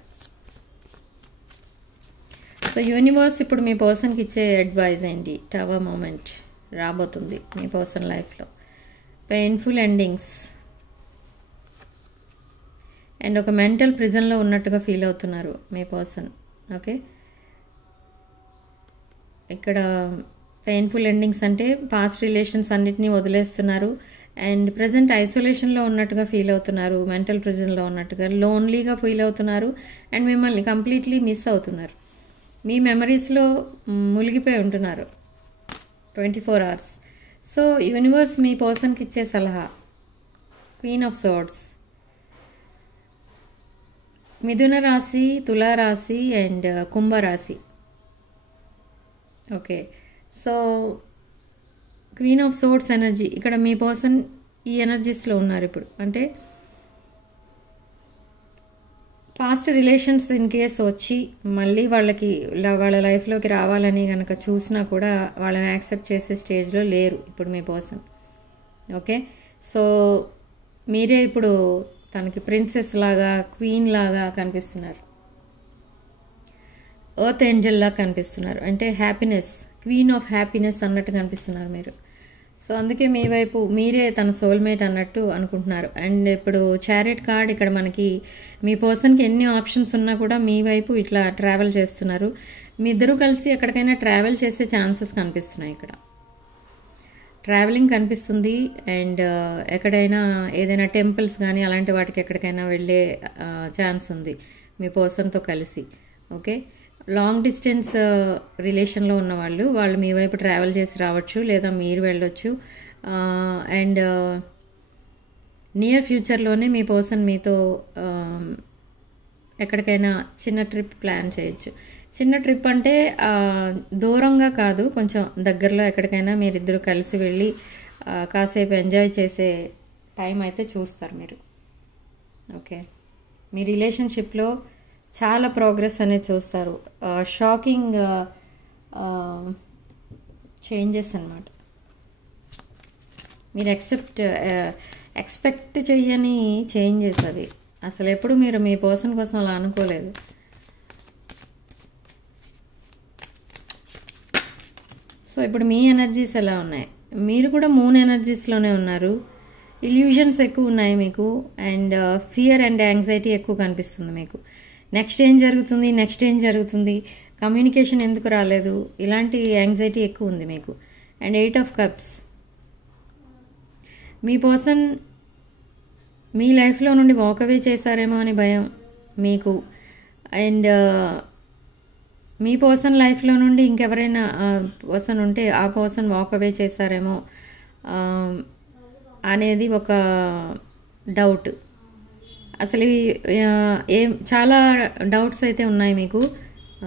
సో యూనివర్స్ ఇప్పుడు మీ పర్సన్కి ఇచ్చే అడ్వైజ్ ఏంటి? టవర్ మూమెంట్ రాబోతుంది మీ పర్సన్ లైఫ్లో. పెయిన్ఫుల్ ఎండింగ్స్ అండ్ ఒక మెంటల్ ప్రిజన్లో ఉన్నట్టుగా ఫీల్ అవుతున్నారు మీ పర్సన్. ఓకే, ఇక్కడ పెయిన్ఫుల్ ఎండింగ్స్ అంటే పాస్ట్ రిలేషన్స్ అన్నిటినీ వదిలేస్తున్నారు అండ్ ప్రజెంట్ ఐసోలేషన్లో ఉన్నట్టుగా ఫీల్ అవుతున్నారు, మెంటల్ ప్రిజన్లో ఉన్నట్టుగా లోన్లీగా ఫీల్ అవుతున్నారు అండ్ మిమ్మల్ని కంప్లీట్లీ మిస్ అవుతున్నారు. మీ మెమరీస్లో మునిగిపోయి ఉంటున్నారు 24 hours. సో యూనివర్స్ మీ పర్సన్కి ఇచ్చే సలహా క్వీన్ ఆఫ్ సోర్డ్స్, మిథున రాశి, తులారాశి అండ్ కుంభరాశి. Okay, so queen of swords energy ఇక్కడ మీ పర్సన్ ఈ ఎనర్జీస్లో ఉన్నారు ఇప్పుడు. అంటే పాస్ట్ రిలేషన్స్ ఇన్ కేస్ వచ్చి మళ్ళీ వాళ్ళ లైఫ్లోకి రావాలని కనుక చూసినా కూడా వాళ్ళని యాక్సెప్ట్ చేసే స్టేజ్లో లేరు ఇప్పుడు మీ పర్సన్. ఓకే, సో మీరే ఇప్పుడు తనకి ప్రిన్సెస్ లాగా, క్వీన్ లాగా కనిపిస్తున్నారు, ఎర్త్ ఏంజల్ లాగా కనిపిస్తున్నారు. అంటే హ్యాపీనెస్, క్వీన్ ఆఫ్ హ్యాపీనెస్ అన్నట్టు కనిపిస్తున్నారు మీరు. సో అందుకే మీ వైపు మీరే తన సోల్మేట్ అన్నట్టు అనుకుంటున్నారు. అండ్ ఇప్పుడు చారియట్ కార్డ్ ఇక్కడ మనకి మీ పర్సన్కి ఎన్ని ఆప్షన్స్ ఉన్నా కూడా మీ వైపు ఇట్లా ట్రావెల్ చేస్తున్నారు. మీ ఇద్దరూ కలిసి ఎక్కడికైనా ట్రావెల్ చేసే ఛాన్సెస్ కనిపిస్తున్నాయి. ఇక్కడ ట్రావెలింగ్ కనిపిస్తుంది అండ్ ఎక్కడైనా ఏదైనా టెంపుల్స్ కానీ అలాంటి వాటికి ఎక్కడికైనా వెళ్ళే ఛాన్స్ ఉంది మీ పర్సన్తో కలిసి. ఓకే, లాంగ్ డిస్టెన్స్ రిలేషన్లో ఉన్న వాళ్ళు మీ వైపు ట్రావెల్ చేసి రావచ్చు లేదా మీరు వెళ్ళొచ్చు. అండ్ నియర్ ఫ్యూచర్లోనే మీ పర్సన్ మీతో ఎక్కడికైనా చిన్న ట్రిప్ ప్లాన్ చేయొచ్చు. చిన్న ట్రిప్ అంటే దూరంగా కాదు, కొంచెం దగ్గరలో ఎక్కడికైనా మీరిద్దరూ కలిసి వెళ్ళి కాసేపు ఎంజాయ్ చేసే టైం అయితే చూస్తారు మీరు. ఓకే, మీ రిలేషన్షిప్లో చాలా ప్రోగ్రెస్ అనేది చూస్తారు. షాకింగ్ చేంజెస్ అన్నమాట. మీరు ఎక్స్పెక్ట్ చేయని చేంజెస్ అవి. అసలు ఎప్పుడు మీరు మీ పర్సన్ కోసం అలా అనుకోలేదు. సో ఇప్పుడు మీ ఎనర్జీస్ ఎలా ఉన్నాయి? మీరు కూడా మూన్ ఎనర్జీస్లోనే ఉన్నారు. ఇల్యూషన్స్ ఎక్కువ ఉన్నాయి మీకు అండ్ ఫియర్ అండ్ యాంగ్జైటీ ఎక్కువ కనిపిస్తుంది మీకు. నెక్స్ట్ ఏం జరుగుతుంది, కమ్యూనికేషన్ ఎందుకు రాలేదు, ఇలాంటి యాంగ్జైటీ ఎక్కువ ఉంది మీకు. అండ్ 8 of Cups, మీ పర్సన్ మీ లైఫ్లో నుండి వాకవే చేశారేమో అని భయం మీకు. అండ్ మీ పర్సన్ లైఫ్లో నుండి ఇంకెవరైనా పర్సన్ ఉంటే ఆ పర్సన్ వాకవే చేశారేమో అనేది ఒక డౌట్. అసలు చాలా డౌట్స్ అయితే ఉన్నాయి మీకు.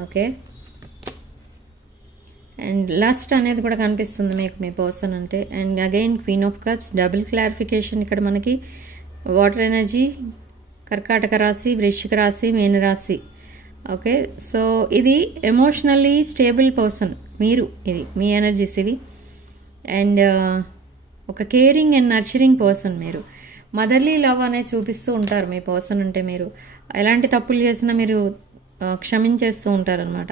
ఓకే, అండ్ లస్ట్ అనేది కూడా కనిపిస్తుంది మీకు మీ పర్సన్ అంటే. And again queen of cups, double clarification ఇక్కడ మనకి. వాటర్ ఎనర్జీ, కర్కాటక రాశి, వృశ్చిక రాశి, మీనరాశి. ఓకే, సో ఇది ఎమోషనల్లీ స్టేబుల్ పర్సన్ మీరు, ఇది మీ ఎనర్జీస్ ఇవి. అండ్ ఒక కేరింగ్ అండ్ నర్చరింగ్ పర్సన్ మీరు. మదర్లీ లవ్ అనేది చూపిస్తూ ఉంటారు మీ పర్సన్ అంటే. మీరు ఎలాంటి తప్పులు చేసినా మీరు క్షమించేస్తూ ఉంటారనమాట.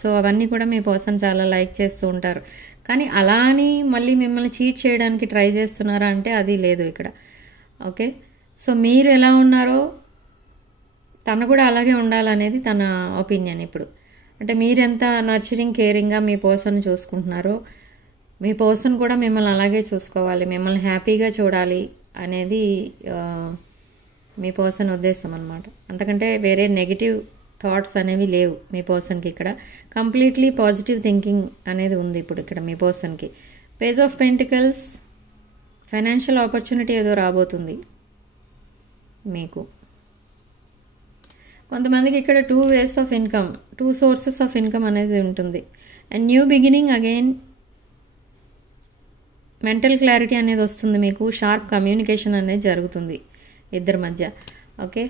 సో అవన్నీ కూడా మీ పర్సన్ చాలా లైక్ చేస్తూ ఉంటారు. కానీ అలా అని మళ్ళీ మిమ్మల్ని చీట్ చేయడానికి ట్రై చేస్తున్నారా అంటే అది లేదు ఇక్కడ. ఓకే, సో మీరు ఎలా ఉన్నారో తను కూడా అలాగే ఉండాలనేది తన ఒపీనియన్ ఇప్పుడు. అంటే మీరెంత నర్చరింగ్, కేరింగ్గా మీ పర్సన్ చూసుకుంటున్నారో మీ పర్సన్ కూడా మిమ్మల్ని అలాగే చూసుకోవాలి, మిమ్మల్ని హ్యాపీగా చూడాలి అనేది మీ పర్సన్ ఉద్దేశం అన్నమాట. అంతకంటే వేరే నెగిటివ్ థాట్స్ అనేవి లేవు మీ పర్సన్కి ఇక్కడ. కంప్లీట్లీ పాజిటివ్ థింకింగ్ అనేది ఉంది ఇప్పుడు ఇక్కడ మీ పర్సన్కి. Page of pentacles, financial opportunity ఏదో రాబోతుంది మీకు. కొంతమందికి ఇక్కడ 2 ways of income, 2 sources of income అనేది ఉంటుంది. And new beginning, again mental clarity అనేది వస్తుంది మీకు. షార్ప్ కమ్యూనికేషన్ అనేది జరుగుతుంది ఇద్దరి మధ్య. ఓకే,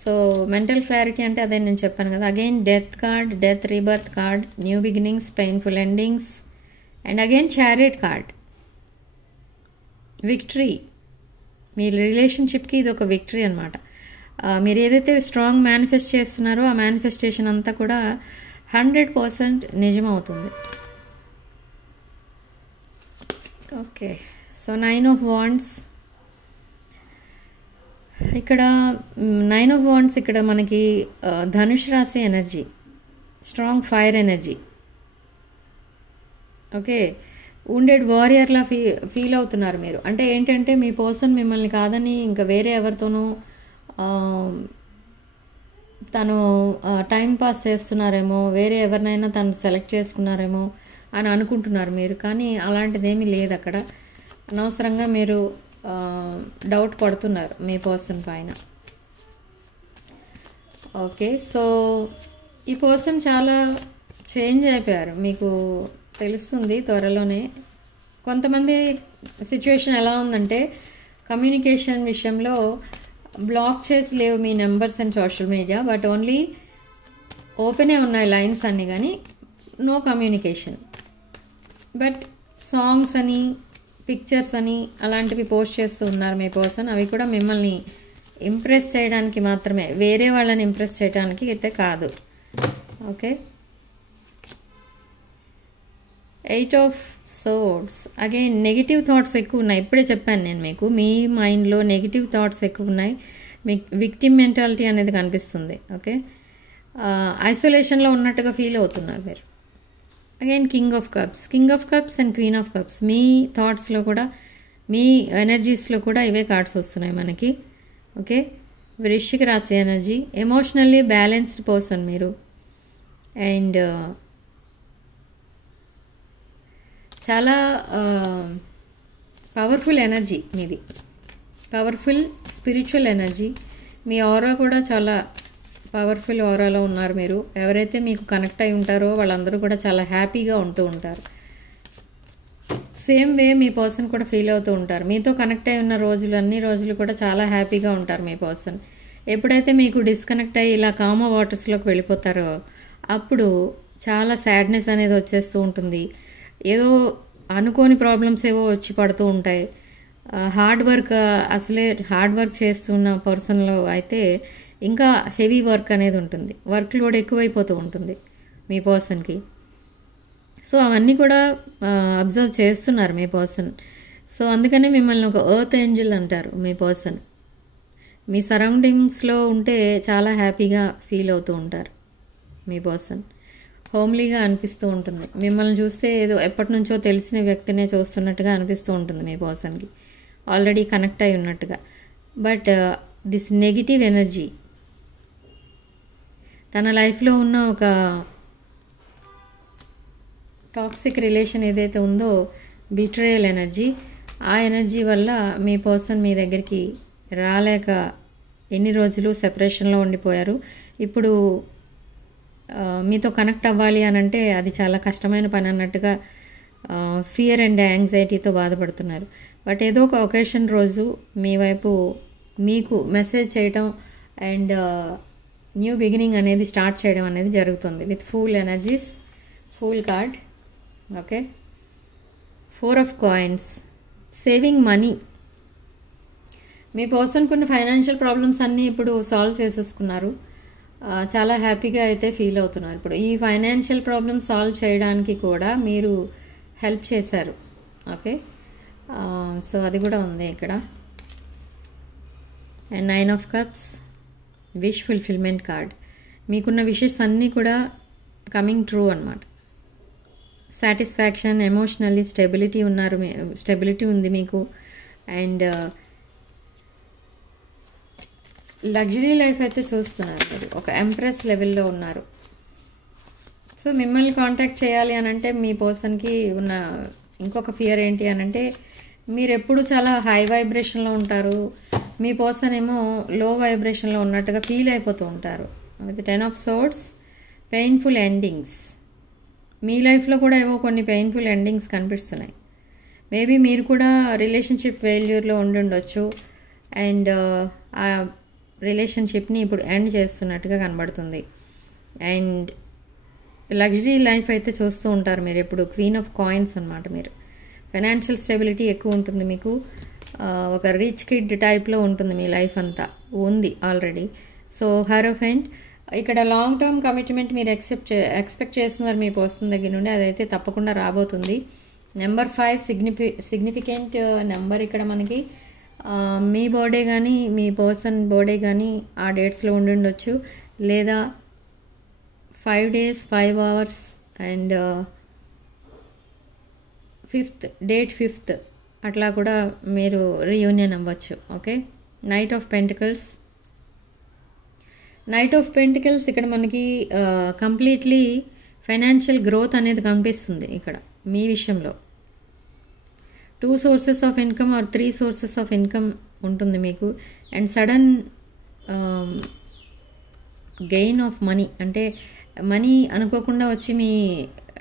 సో మెంటల్ క్లారిటీ అంటే అదే నేను చెప్పాను కదా. Again death card, death rebirth card, new beginnings, painful endings, and again chariot card, victory. మీ రిలేషన్షిప్కి ఇది ఒక విక్టరీ అనమాట. మీరు ఏదైతే స్ట్రాంగ్ మేనిఫెస్ట్ చేస్తున్నారో ఆ మేనిఫెస్టేషన్ అంతా కూడా 100% నిజమవుతుంది. Okay, so 9 of Wands. ఇక్కడ 9 of Wands ఇక్కడ మనకి ధనుష్ రాశి energy, strong fire energy. Okay, wounded వారియర్లా ఫీల్ అవుతున్నారు మీరు. అంటే ఏంటంటే మీ పర్సన్ మిమ్మల్ని కాదని ఇంకా వేరే ఎవరితోనూ తను టైం పాస్ చేస్తున్నారేమో, వేరే ఎవరినైనా తను సెలెక్ట్ చేసుకున్నారేమో అని అనుకుంటున్నారు మీరు. కానీ అలాంటిదేమీ లేదు అక్కడ. అనవసరంగా మీరు డౌట్ పడుతున్నారు మీ పర్సన్ పైన. ఓకే, సో ఈ పర్సన్ చాలా చేంజ్ అయిపోయారు, మీకు తెలుస్తుంది త్వరలోనే. కొంతమంది సిచ్యువేషన్ ఎలా ఉందంటే కమ్యూనికేషన్ విషయంలో బ్లాక్ చేసి లేవు మీ numbers and social media, but only ఓపెనే ఉన్నాయి లైన్స్ అన్నీ, కానీ నో కమ్యూనికేషన్. బట్ సాంగ్స్ అని, పిక్చర్స్ అని అలాంటివి పోస్ట్ చేస్తూ ఉన్నారు మీ పర్సన్. అవి కూడా మిమ్మల్ని ఇంప్రెస్ చేయడానికి మాత్రమే, వేరే వాళ్ళని ఇంప్రెస్ చేయడానికి అయితే కాదు. Okay, 8 of Swords. Again negative thoughts ఎక్కువ ఉన్నాయి. ఇప్పుడే చెప్పాను నేను మీకు, మీ మైండ్లో నెగిటివ్ థాట్స్ ఎక్కువ ఉన్నాయి. మీకు విక్టిమ్ మెంటాలిటీ అనేది కనిపిస్తుంది. ఓకే, ఐసోలేషన్లో ఉన్నట్టుగా ఫీల్ అవుతున్నారు మీరు. Again king of cups, king of cups and queen of cups. మీ థాట్స్లో కూడా, మీ ఎనర్జీస్లో కూడా ఇవే కార్డ్స్ వస్తున్నాయి మనకి. ఓకే, వృశ్చిక రాశి ఎనర్జీ, ఎమోషనల్లీ బ్యాలెన్స్డ్ పర్సన్ మీరు. అండ్ చాలా పవర్ఫుల్ ఎనర్జీ మీది, పవర్ఫుల్ స్పిరిచువల్ ఎనర్జీ. మీ ఆరా కూడా చాలా పవర్ఫుల్ ఆరాలో ఉన్నారు మీరు. ఎవరైతే మీకు కనెక్ట్ అయి ఉంటారో వాళ్ళందరూ కూడా చాలా హ్యాపీగా ఉంటూ ఉంటారు. సేమ్ వే మీ పర్సన్ కూడా ఫీల్ అవుతూ ఉంటారు. మీతో కనెక్ట్ అయి ఉన్న రోజులు, అన్ని రోజులు కూడా చాలా హ్యాపీగా ఉంటారు మీ పర్సన్. ఎప్పుడైతే మీకు డిస్కనెక్ట్ అయ్యి ఇలా కామా వాటర్స్లోకి వెళ్ళిపోతారో అప్పుడు చాలా సాడ్నెస్ అనేది వచ్చేస్తూ ఉంటుంది. ఏదో అనుకోని ప్రాబ్లమ్స్ ఏవో వచ్చి పడుతూ ఉంటాయి. హార్డ్ వర్క్, అసలే హార్డ్ వర్క్ చేస్తున్న పర్సన్లో అయితే ఇంకా హెవీ వర్క్ అనేది ఉంటుంది. వర్క్ లోడ్ ఎక్కువైపోతూ ఉంటుంది మీ పర్సన్కి. సో అవన్నీ కూడా అబ్జర్వ్ చేస్తున్నారు మీ పర్సన్. సో అందుకనే మిమ్మల్ని ఒక ఎర్త్ ఏంజల్ అంటారు మీ పర్సన్. మీ సరౌండింగ్స్లో ఉంటే చాలా హ్యాపీగా ఫీల్ అవుతూ ఉంటారు మీ పర్సన్. హోమ్లీగా అనిపిస్తూ ఉంటుంది. మిమ్మల్ని చూస్తే ఏదో ఎప్పటి నుంచో తెలిసిన వ్యక్తినే చూస్తున్నట్టుగా అనిపిస్తూ ఉంటుంది మీ పర్సన్కి, ఆల్రెడీ కనెక్ట్ అయి ఉన్నట్టుగా. బట్ దిస్ నెగిటివ్ ఎనర్జీ, తన లైఫ్లో ఉన్న ఒక టాక్సిక్ రిలేషన్ ఏదైతే ఉందో, బిట్రేయల్ ఎనర్జీ, ఆ ఎనర్జీ వల్ల మీ పర్సన్ మీ దగ్గరికి రాలేక ఎన్ని రోజులు సెపరేషన్లో ఉండిపోయారు. ఇప్పుడు మీతో కనెక్ట్ అవ్వాలి అని అంటే అది చాలా కష్టమైన పని అన్నట్టుగా ఫియర్ అండ్ యాంగ్జైటీతో బాధపడుతున్నారు. బట్ ఏదో ఒక ఒకేషన్ రోజు మీ వైపు మీకు మెసేజ్ చేయటం అండ్ న్యూ బిగినింగ్ అనేది స్టార్ట్ చేయడం అనేది జరుగుతుంది with full energies. Full card. Okay, 4 of Coins, saving money. మీ పర్సన్కి ఉన్న ఫైనాన్షియల్ ప్రాబ్లమ్స్ అన్నీ ఇప్పుడు సాల్వ్ చేసేసుకున్నారు. చాలా హ్యాపీగా అయితే ఫీల్ అవుతున్నారు. ఇప్పుడు ఈ ఫైనాన్షియల్ ప్రాబ్లమ్స్ సాల్వ్ చేయడానికి కూడా మీరు హెల్ప్ చేశారు. ఓకే, సో అది కూడా ఉంది ఇక్కడ. And 9 of Cups, wish fulfilment card. మీకున్న విషెస్ అన్నీ కూడా కమింగ్ ట్రూ అన్నమాట. సాటిస్ఫాక్షన్, ఎమోషనల్లీ స్టెబిలిటీ ఉన్నారు, స్టెబిలిటీ ఉంది మీకు. అండ్ లగ్జరీ లైఫ్ అయితే చూస్తున్నారు మీరు, ఒక ఎంప్రెస్ లెవెల్లో ఉన్నారు. సో మిమ్మల్ని కాంటాక్ట్ చేయాలి అని అంటే మీ పర్సన్కి ఉన్న ఇంకొక ఫియర్ ఏంటి అని అంటే మీరు ఎప్పుడు చాలా హై వైబ్రేషన్లో ఉంటారు, మీ పర్సన్ ఏమో లో వైబ్రేషన్లో ఉన్నట్టుగా ఫీల్ అయిపోతూ ఉంటారు. With 10 of swords, painful endings. మీ లైఫ్లో కూడా ఏవో కొన్ని పెయిన్ఫుల్ ఎండింగ్స్ కనిపిస్తున్నాయి. మేబీ మీరు కూడా రిలేషన్షిప్ ఫెయిల్యూర్లో ఉండుండొచ్చు అండ్ ఆ రిలేషన్షిప్ని ఇప్పుడు ఎండ్ చేస్తున్నట్టుగా కనబడుతుంది. అండ్ లగ్జరీ లైఫ్ అయితే చూస్తూ ఉంటారు మీరు ఎప్పుడు. క్వీన్ ఆఫ్ కాయిన్స్ అనమాట మీరు. ఫైనాన్షియల్ స్టెబిలిటీ ఎక్కువ ఉంటుంది మీకు. ఒక రిచ్ కిడ్ టైప్లో ఉంటుంది మీ లైఫ్ అంతా, ఉంది ఆల్రెడీ. సో హెరోఫెంట్, ఇక్కడ లాంగ్ టర్మ్ కమిట్మెంట్ మీరు ఎక్స్పెక్ట్ చేస్తున్నారు మీ పర్సన్ దగ్గర నుండి. అదైతే తప్పకుండా రాబోతుంది. నెంబర్ 5 సిగ్నిఫికెంట్ నెంబర్ ఇక్కడ మనకి. మీ బర్త్డే కానీ మీ పర్సన్ బర్త్డే కానీ ఆ డేట్స్లో ఉండుండొచ్చు, లేదా 5 days 5 hours అండ్ 5th అట్లా కూడా మీరు రీయూనియన్ అవ్వచ్చు. ఓకే, నైట్ ఆఫ్ పెంటికల్స్ ఇక్కడ మనకి కంప్లీట్లీ ఫైనాన్షియల్ గ్రోత్ అనేది కనిపిస్తుంది ఇక్కడ మీ విషయంలో. 2 sources of income or 3 sources of income ఉంటుంది మీకు. And sudden gain of money, అంటే మనీ అనుకోకుండా వచ్చి మీ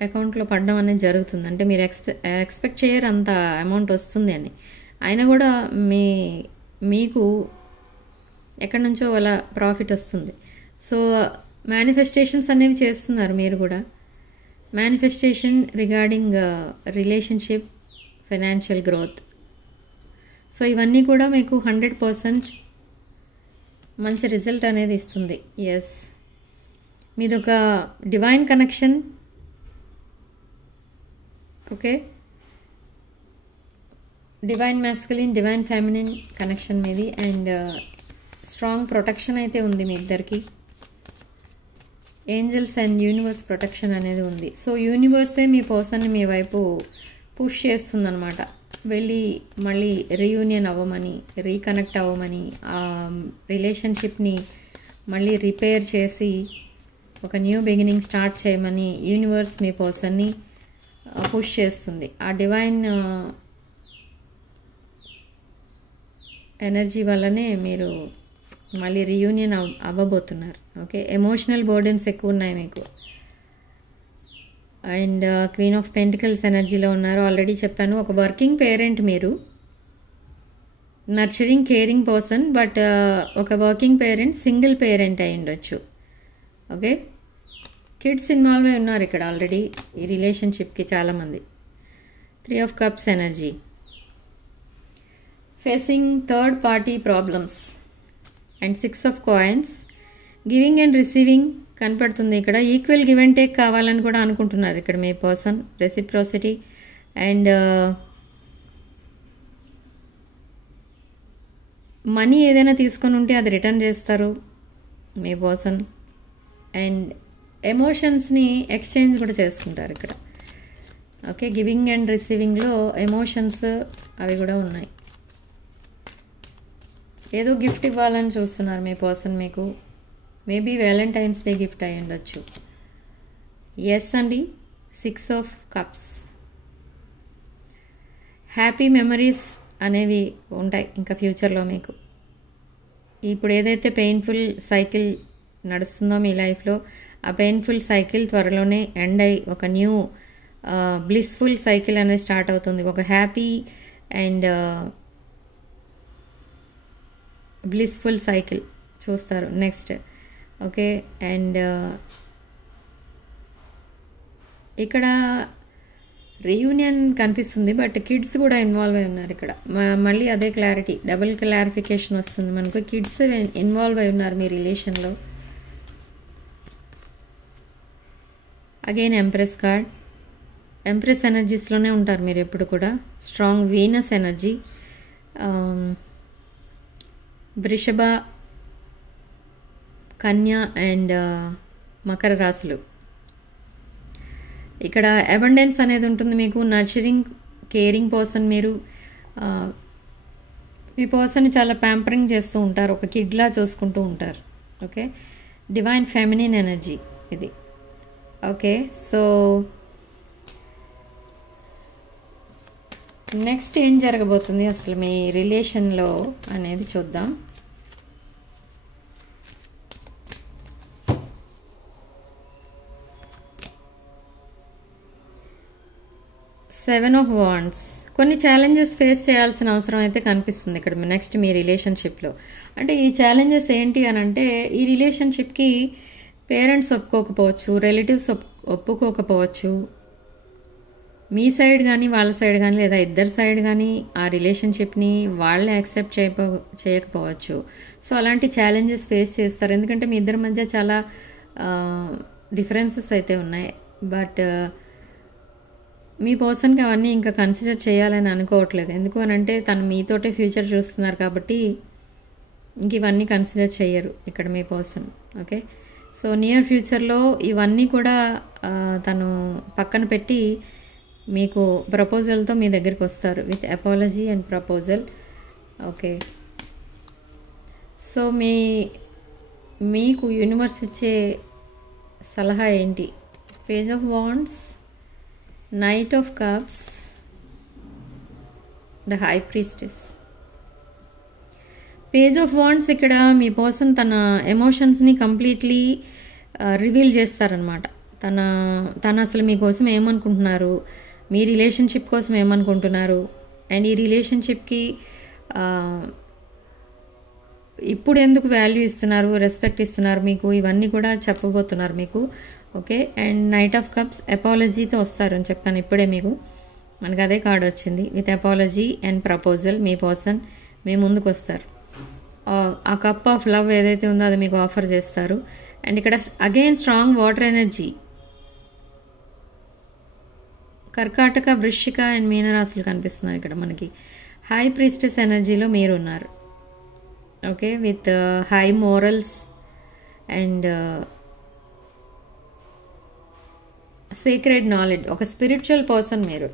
అకౌంట్లో పడడం అనేది జరుగుతుంది. అంటే మీరు ఎక్స్పెక్ట్ చేయరు అంత అమౌంట్ వస్తుంది అని, అయినా కూడా మీకు ఎక్కడి నుంచో అలా ప్రాఫిట్ వస్తుంది. సో మేనిఫెస్టేషన్స్ అనేవి చేస్తున్నారు మీరు కూడా. Manifestation regarding relationship, financial growth. So ఇవన్నీ కూడా మీకు 100% మంచి రిజల్ట్ అనేది ఇస్తుంది. ఎస్, మీదొక divine connection. Okay, divine masculine, divine feminine connection మీది. అండ్ స్ట్రాంగ్ ప్రొటెక్షన్ అయితే ఉంది మీ ఇద్దరికి. ఏంజల్స్ అండ్ యూనివర్స్ ప్రొటెక్షన్ అనేది ఉంది. సో యూనివర్సే మీ పర్సన్ని మీ వైపు పుష్ చేస్తుందన్నమాట. వెళ్ళి మళ్ళీ రీయూనియన్ అవ్వమని, రీకనెక్ట్ అవ్వమని, ఆ రిలేషన్షిప్ని మళ్ళీ రిపేర్ చేసి ఒక న్యూ బిగినింగ్ స్టార్ట్ చేయమని యూనివర్స్ మీ పర్సన్ని పుష్ చేస్తుంది. ఆ డివైన్ ఎనర్జీ వల్లనే మీరు మళ్ళీ రీయూనియన్ అవ్వబోతున్నారు. ఓకే, ఎమోషనల్ బర్డెన్స్ ఎక్కువ ఉన్నాయి మీకు. అండ్ క్వీన్ ఆఫ్ పెంటికల్స్ ఎనర్జీలో ఉన్నారు. ఆల్రెడీ చెప్పాను, ఒక వర్కింగ్ పేరెంట్ మీరు, నర్చరింగ్ కేరింగ్ పర్సన్. బట్ ఒక వర్కింగ్ పేరెంట్, సింగిల్ పేరెంట్ అయి ఉండొచ్చు. ఓకే, కిడ్స్ ఇన్వాల్వ్ అయి ఉన్నారు ఇక్కడ ఆల్రెడీ ఈ రిలేషన్షిప్కి చాలామంది. 3 of Cups energy. Facing third party problems. And 6 of Coins. Giving and receiving కనపడుతుంది ఇక్కడ. ఈక్వల్ గివ్ అండ్ టేక్ కావాలని కూడా అనుకుంటున్నారు ఇక్కడ మీ పర్సన్. రెసిప్రోసిటీ. అండ్ మనీ ఏదైనా తీసుకొని ఉంటే అది రిటర్న్ చేస్తారు మీ పర్సన్. అండ్ ఎమోషన్స్ని ఎక్స్చేంజ్ కూడా చేసుకుంటారు ఇక్కడ. ఓకే, గివింగ్ అండ్ రిసీవింగ్లో ఎమోషన్స్ అవి కూడా ఉన్నాయి. ఏదో గిఫ్ట్ ఇవ్వాలని చూస్తున్నారు మీ పర్సన్ మీకు. మేబీ వ్యాలంటైన్స్ డే గిఫ్ట్ అయి ఉండొచ్చు. ఎస్ అండి, 6 of Cups. హ్యాపీ మెమరీస్ అనేవి ఉంటాయి ఇంకా ఫ్యూచర్లో మీకు. ఇప్పుడు ఏదైతే పెయిన్ఫుల్ సైకిల్ నడుస్తుందో మీ లైఫ్లో, ఆ పెయిన్ఫుల్ సైకిల్ త్వరలోనే ఎండ్ అయి ఒక న్యూ బ్లిస్ఫుల్ సైకిల్ అనేది స్టార్ట్ అవుతుంది. ఒక హ్యాపీ అండ్ బ్లిస్ఫుల్ సైకిల్ చూస్తారు నెక్స్ట్. ఓకే, అండ్ ఇక్కడ రీయూనియన్ కనిపిస్తుంది, బట్ కిడ్స్ కూడా ఇన్వాల్వ్ అయి ఉన్నారు ఇక్కడ. మళ్ళీ అదే క్లారిటీ, డబుల్ క్లారిఫికేషన్ వస్తుంది మనకు. కిడ్స్ ఇన్వాల్వ్ అయి ఉన్నారు మీ రిలేషన్లో. Again empress card. ఎంప్రెస్ ఎనర్జీస్లోనే ఉంటారు మీరు ఎప్పుడు కూడా. Strong Venus energy. వృషభ, కన్య అండ్ మకర రాశులు. ఇక్కడ అబండెన్స్ అనేది ఉంటుంది మీకు. నర్చరింగ్ కేరింగ్ పర్సన్ మీరు. మీ పర్సన్ చాలా ప్యాంపరింగ్ చేస్తూ ఉంటారు, ఒక కిడ్లా చూసుకుంటూ ఉంటారు. ఓకే, డివైన్ ఫెమినిన్ ఎనర్జీ ఇది. ఓకే, సో నెక్స్ట్ ఏం జరగబోతుంది అసలు మీ రిలేషన్లో అనేది చూద్దాం. Seven of wands. కొన్ని ఛాలెంజెస్ ఫేస్ చేయాల్సిన అవసరం అయితే కనిపిస్తుంది ఇక్కడ నెక్స్ట్ మీ రిలేషన్షిప్లో. అంటే ఈ ఛాలెంజెస్ ఏంటి అని అంటే, ఈ రిలేషన్షిప్కి పేరెంట్స్ ఒప్పుకోకపోవచ్చు, రిలేటివ్స్ ఒప్పుకోకపోవచ్చు, మీ సైడ్ కానీ వాళ్ళ సైడ్ కానీ లేదా ఇద్దరు సైడ్ కానీ ఆ రిలేషన్షిప్ని వాళ్ళే యాక్సెప్ట్ చేయకపోవచ్చు. సో అలాంటి ఛాలెంజెస్ ఫేస్ చేస్తారు, ఎందుకంటే మీ ఇద్దరి మధ్య చాలా డిఫరెన్సెస్ అయితే ఉన్నాయి. బట్ మీ పర్సన్కి అవన్నీ ఇంకా కన్సిడర్ చేయాలని అనుకోవట్లేదు. ఎందుకు అని అంటే తను మీతోటే ఫ్యూచర్ చూస్తున్నారు కాబట్టి ఇంక ఇవన్నీ కన్సిడర్ చేయరు ఇక్కడ మీ పర్సన్. ఓకే, సో నియర్ ఫ్యూచర్లో ఇవన్నీ కూడా తను పక్కన పెట్టి మీకు ప్రపోజల్తో మీ దగ్గరికి వస్తారు with apology and proposal. Okay, so మీకు యూనివర్స్ ఇచ్చే సలహా ఏంటి? Page of wands, night of cups, the high priestess. Page of wands ఇక్కడ మీ పర్సన్ తన ఎమోషన్స్ని కంప్లీట్లీ రివీల్ చేస్తారనమాట. తను అసలు మీకోసం ఏమనుకుంటున్నారు, మీ రిలేషన్షిప్ కోసం ఏమనుకుంటున్నారు, అండ్ ఈ రిలేషన్షిప్కి ఇప్పుడు ఎందుకు వాల్యూ ఇస్తున్నారు, రెస్పెక్ట్ ఇస్తున్నారు మీకు, ఇవన్నీ కూడా చెప్పబోతున్నారు మీకు. Okay, and knight of cups అపాలజీతో వస్తారు అని చెప్తాను ఇప్పుడే మీకు. మనకు అదే కార్డ్ వచ్చింది, విత్ అపాలజీ అండ్ ప్రపోజల్ మీ పర్సన్ మీ ముందుకు వస్తారు. ఆ కప్ ఆఫ్ లవ్ ఏదైతే ఉందో అది మీకు ఆఫర్ చేస్తారు. అండ్ ఇక్కడ అగైన్ స్ట్రాంగ్ వాటర్ ఎనర్జీ, కర్కాటక, వృశ్చిక అండ్ మీనరాశులు కనిపిస్తున్నారు ఇక్కడ మనకి. హై ప్రీస్టెస్ ఎనర్జీలో మీరు ఉన్నారు. Okay, with high morals and secret knowledge. ఒక స్పిరిచువల్ పర్సన్ మీరు,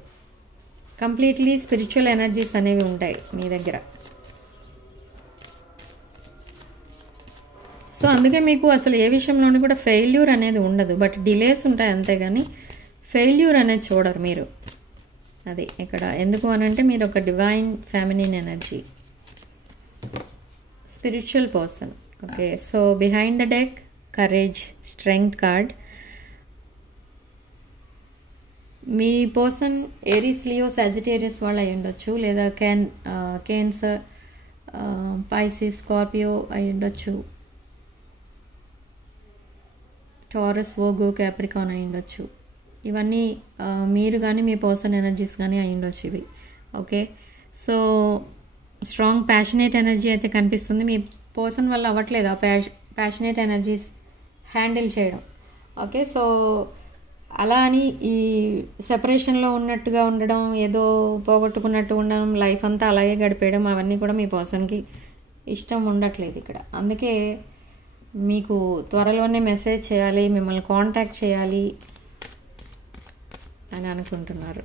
కంప్లీట్లీ స్పిరిచువల్ ఎనర్జీస్ అనేవి ఉంటాయి మీ దగ్గర. సో అందుకే మీకు అసలు ఏ విషయంలోనూ కూడా ఫెయిల్యూర్ అనేది ఉండదు, బట్ డిలేస్ ఉంటాయి అంతేగాని ఫెయిల్యూర్ అనేది చూడరు మీరు. అది ఇక్కడ ఎందుకు అనంటే మీరు ఒక divine feminine energy, spiritual person. Okay, so behind the deck courage, strength card. Me person Aries, Leo, Sagittarius వాళ్ళు అయి ఉండొచ్చు, లేదా క్యాన్సర్, పైసిస్, స్కార్పియో అయి ఉండొచ్చు, టారస్, వోగో, క్యాప్రికాన్ అయి ఉండొచ్చు. ఇవన్నీ మీరు కానీ మీ పర్సన్ ఎనర్జీస్ కానీ అయి ఉండొచ్చు ఇవి. Okay, so strong passionate energy అయితే కనిపిస్తుంది. మీ పర్సన్ వల్ల అవ్వట్లేదు ఆ ప్యాషనేట్ ఎనర్జీస్ హ్యాండిల్ చేయడం. ఓకే, సో అలా అని ఈ సెపరేషన్లో ఉన్నట్టుగా ఉండడం, ఏదో పోగొట్టుకున్నట్టు ఉండడం, లైఫ్ అంతా అలాగే గడిపేయడం, అవన్నీ కూడా మీ పర్సన్కి ఇష్టం ఉండట్లేదు ఇక్కడ. అందుకే మీకు త్వరలోనే మెసేజ్ చేయాలి, మిమ్మల్ని కాంటాక్ట్ చేయాలి అని అనుకుంటున్నారు.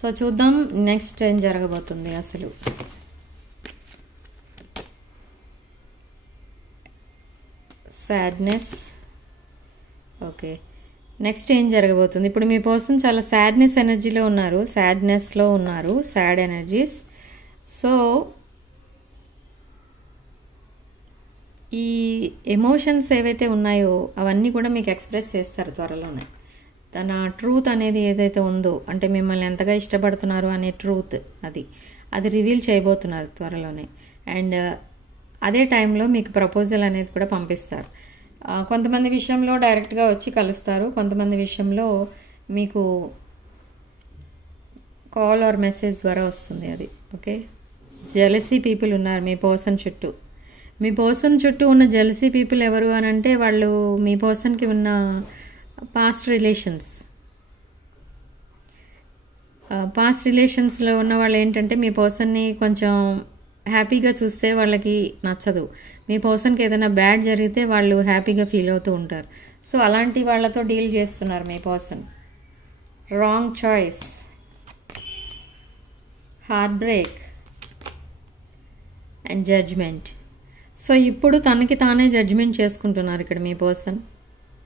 సో చూద్దాం నెక్స్ట్ ఏం జరగబోతుంది అసలు. సాడ్నెస్. ఓకే, నెక్స్ట్ ఏం జరగబోతుంది? ఇప్పుడు మీ పర్సన్ చాలా సాడ్నెస్ ఎనర్జీలో ఉన్నారు, సాడ్నెస్లో ఉన్నారు, సాడ్ ఎనర్జీస్. సో ఈ ఎమోషన్స్ ఏవైతే ఉన్నాయో అవన్నీ కూడా మీకు ఎక్స్ప్రెస్ చేస్తారు త్వరలోనే. తన ట్రూత్ అనేది ఏదైతే ఉందో, అంటే మిమ్మల్ని ఎంతగా ఇష్టపడుతున్నారు అనే ట్రూత్, అది రివీల్ చేయబోతున్నారు త్వరలోనే. అండ్ అదే టైంలో మీకు ప్రపోజల్ అనేది కూడా పంపిస్తారు. కొంతమంది విషయంలో డైరెక్ట్గా వచ్చి కలుస్తారు, కొంతమంది విషయంలో మీకు కాల్ ఆర్ మెసేజ్ ద్వారా వస్తుంది అది. ఓకే, జెలసీ పీపుల్ ఉన్నారు మీ పర్సన్ చుట్టూ. మీ పర్సన్ చుట్టూ ఉన్న జెలసీ పీపుల్ ఎవరు అని అంటే, వాళ్ళు మీ పర్సన్కి ఉన్న పాస్ట్ రిలేషన్స్లో ఉన్న వాళ్ళు ఏంటంటే, మీ పర్సన్ని కొంచెం హ్యాపీగా చూస్తే వాళ్ళకి నచ్చదు. మీ పర్సన్కి ఏదైనా బ్యాడ్ జరిగితే వాళ్ళు హ్యాపీగా ఫీల్ అవుతూ ఉంటారు. సో అలాంటి వాళ్ళతో డీల్ చేస్తున్నారు మీ person. Wrong choice, heartbreak and judgement. So ఇప్పుడు తనకి తానే జడ్జ్మెంట్ చేసుకుంటున్నారు ఇక్కడ మీ person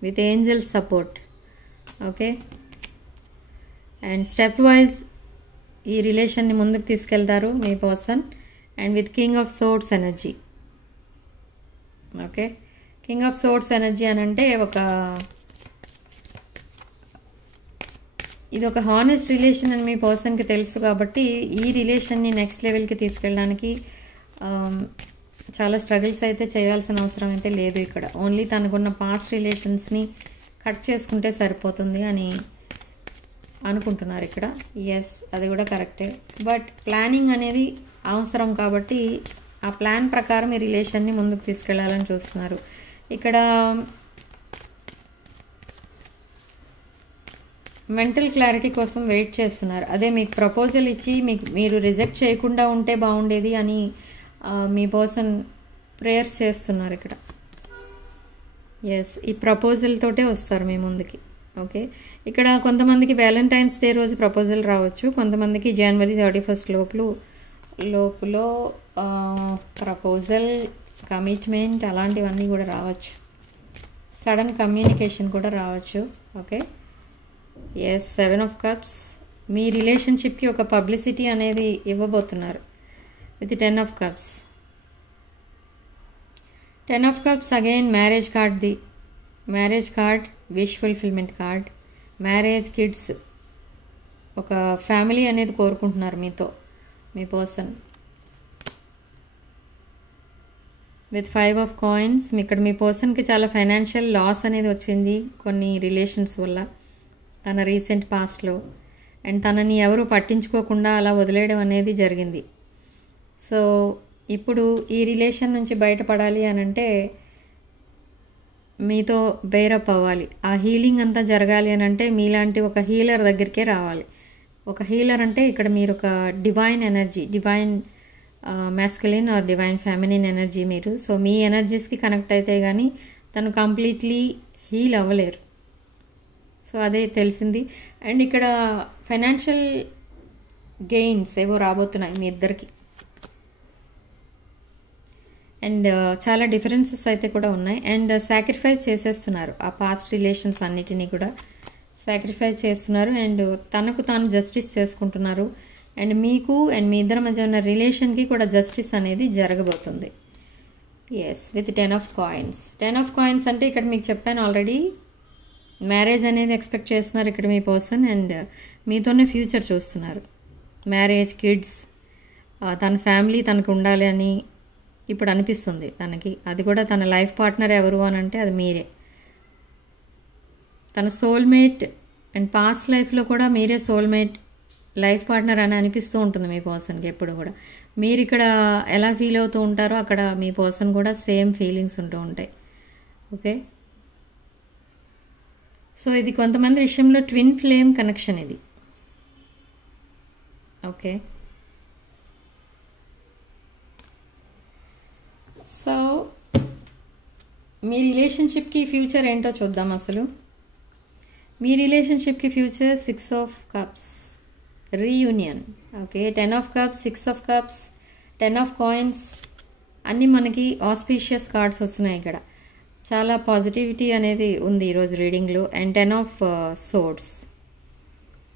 with angels support. Okay, and stepwise ఈ రిలేషన్ని ముందుకు తీసుకెళ్తారు మీ person. And with king of swords energy. Okay, king of swords energy అని అంటే ఇది ఒక హానెస్ట్ రిలేషన్ అని మీ పర్సన్కి తెలుసు కాబట్టి ఈ రిలేషన్ని నెక్స్ట్ లెవెల్కి తీసుకెళ్ళడానికి చాలా స్ట్రగుల్స్ అయితే చేయాల్సిన అవసరం అయితే లేదు ఇక్కడ. ఓన్లీ తనకున్న పాస్ట్ రిలేషన్స్ని కట్ చేసుకుంటే సరిపోతుంది అని అనుకుంటున్నారు ఇక్కడ. ఎస్, అది కూడా కరెక్టే. బట్ ప్లానింగ్ అనేది అవసరం కాబట్టి ఆ ప్లాన్ ప్రకారం ఈ రిలేషన్ని ముందుకు తీసుకెళ్లాలని చూస్తున్నారు. ఇక్కడ మెంటల్ క్లారిటీ కోసం వెయిట్ చేస్తున్నారు. అదే మీకు ప్రపోజల్ ఇచ్చి మీరు రిజెక్ట్ చేయకుండా ఉంటే బాగుండేది అని మీ పర్సన్ ప్రేయర్స్ చేస్తున్నారు ఇక్కడ. ఎస్, ఈ ప్రపోజల్ తోటే వస్తారు మీ ముందుకి. ఓకే, ఇక్కడ కొంతమందికి వ్యాలంటైన్స్ డే రోజు ప్రపోజల్ రావచ్చు, కొంతమందికి జనవరి 31 లోపులో ప్రపోజల్, కమిట్మెంట్ అలాంటివన్నీ కూడా రావచ్చు. సడన్ కమ్యూనికేషన్ కూడా రావచ్చు. Okay, yes, 7 of Cups. మీ రిలేషన్షిప్కి ఒక పబ్లిసిటీ అనేది ఇవ్వబోతున్నారు with 10 of Cups. 10 of Cups again మ్యారేజ్ కార్డ్ది. Marriage card, wish fulfilment card, marriage, kids, ఒక ఫ్యామిలీ అనేది కోరుకుంటున్నారు మీతో మీ పర్సన్. With 5 of Coins. ఇక్కడ మీ పర్సన్కి చాలా ఫైనాన్షియల్ లాస్ అనేది వచ్చింది కొన్ని రిలేషన్స్ వల్ల తన రీసెంట్ పాస్ట్లో. అండ్ తనని ఎవరు పట్టించుకోకుండా అలా వదిలేయడం అనేది జరిగింది. సో ఇప్పుడు ఈ రిలేషన్ నుంచి బయటపడాలి అని అంటే మీతో బేరప్ అవ్వాలి. ఆ హీలింగ్ అంతా జరగాలి అని అంటే మీలాంటి ఒక హీలర్ దగ్గరికే రావాలి. ఒక హీలర్ అంటే ఇక్కడ మీరు ఒక divine energy, divine masculine or divine feminine energy మీరు. సో మీ ఎనర్జీస్కి కనెక్ట్ అయితే కానీ తను కంప్లీట్లీ హీల్ అవ్వలేరు. సో అదే తెలిసింది. అండ్ ఇక్కడ ఫైనాన్షియల్ గెయిన్స్ ఏవో రాబోతున్నాయి మీ ఇద్దరికి. అండ్ చాలా డిఫరెన్సెస్ అయితే కూడా ఉన్నాయి. అండ్ సాక్రిఫైస్ చేసేస్తున్నారు ఆ పాస్ట్ రిలేషన్స్ అన్నిటినీ కూడా సాక్రిఫైస్ చేస్తున్నారు. అండ్ తనకు తాను జస్టిస్ చేసుకుంటున్నారు. అండ్ మీకు అండ్ మీ ఇద్దరి మధ్య ఉన్న రిలేషన్కి కూడా జస్టిస్ అనేది జరగబోతుంది. Yes, with 10 of Coins. 10 of Coins అంటే ఇక్కడ మీకు చెప్పాను ఆల్రెడీ, మ్యారేజ్ అనేది ఎక్స్పెక్ట్ చేస్తున్నారు ఇక్కడ మీ పర్సన్. అండ్ మీతోనే ఫ్యూచర్ చూస్తున్నారు. మ్యారేజ్, కిడ్స్, తన ఫ్యామిలీ తనకు ఉండాలి అని ఇప్పుడు అనిపిస్తుంది తనకి. అది కూడా తన లైఫ్ పార్ట్నర్ ఎవరు అని అంటే అది మీరే. తన సోల్మేట్ అండ్ పాస్ట్ లైఫ్లో కూడా మీరే సోల్మేట్, లైఫ్ పార్ట్నర్ అని అనిపిస్తూ ఉంటుంది మీ పర్సన్కి ఎప్పుడు కూడా. మీరు ఇక్కడ ఎలా ఫీల్ అవుతూ ఉంటారో అక్కడ మీ పర్సన్ కూడా సేమ్ ఫీలింగ్స్ ఉంటూ ఉంటాయి. ఓకే, సో ఇది కొంతమంది విషయంలో ట్విన్ ఫ్లేమ్ కనెక్షన్ ఇది. ఓకే, సో మీ రిలేషన్షిప్కి ఫ్యూచర్ ఏంటో చూద్దాం. అసలు మీ రిలేషన్షిప్కి future 6 of Cups, reunion. Okay, 10 of Cups, 6 of Cups, 10 of Coins అన్నీ మనకి ఆస్పీషియస్ కార్డ్స్ వస్తున్నాయి ఇక్కడ. చాలా పాజిటివిటీ అనేది ఉంది ఈరోజు రీడింగ్లో. And 10 of Swords,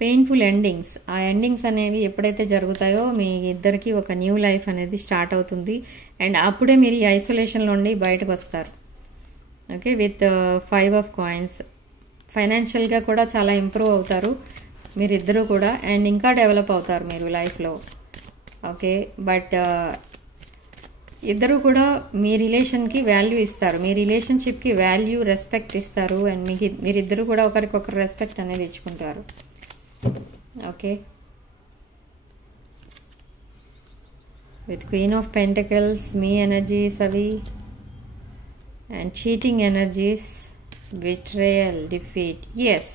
painful endings. ఆ ఎండింగ్స్ అనేవి ఎప్పుడైతే జరుగుతాయో మీ ఇద్దరికి ఒక న్యూ లైఫ్ అనేది స్టార్ట్ అవుతుంది. అండ్ అప్పుడే మీరు ఈ ఐసోలేషన్ నుండి బయటకు వస్తారు. ఓకే, విత్ 5 of Coins ఫైనాన్షియల్గా కూడా చాలా ఇంప్రూవ్ అవుతారు మీరిద్దరూ కూడా. అండ్ ఇంకా డెవలప్ అవుతారు మీరు లైఫ్లో. ఓకే, బట్ ఇద్దరు కూడా మీ రిలేషన్కి వాల్యూ ఇస్తారు, మీ రిలేషన్షిప్కి వాల్యూ, రెస్పెక్ట్ ఇస్తారు. అండ్ మీరిద్దరూ కూడా ఒకరికొకరు రెస్పెక్ట్ అనేది ఇచ్చుకుంటారు. Okay, with Queen of Pentacles మీ ఎనర్జీస్ అవి. And cheating energies, betrayal, defeat. Yes,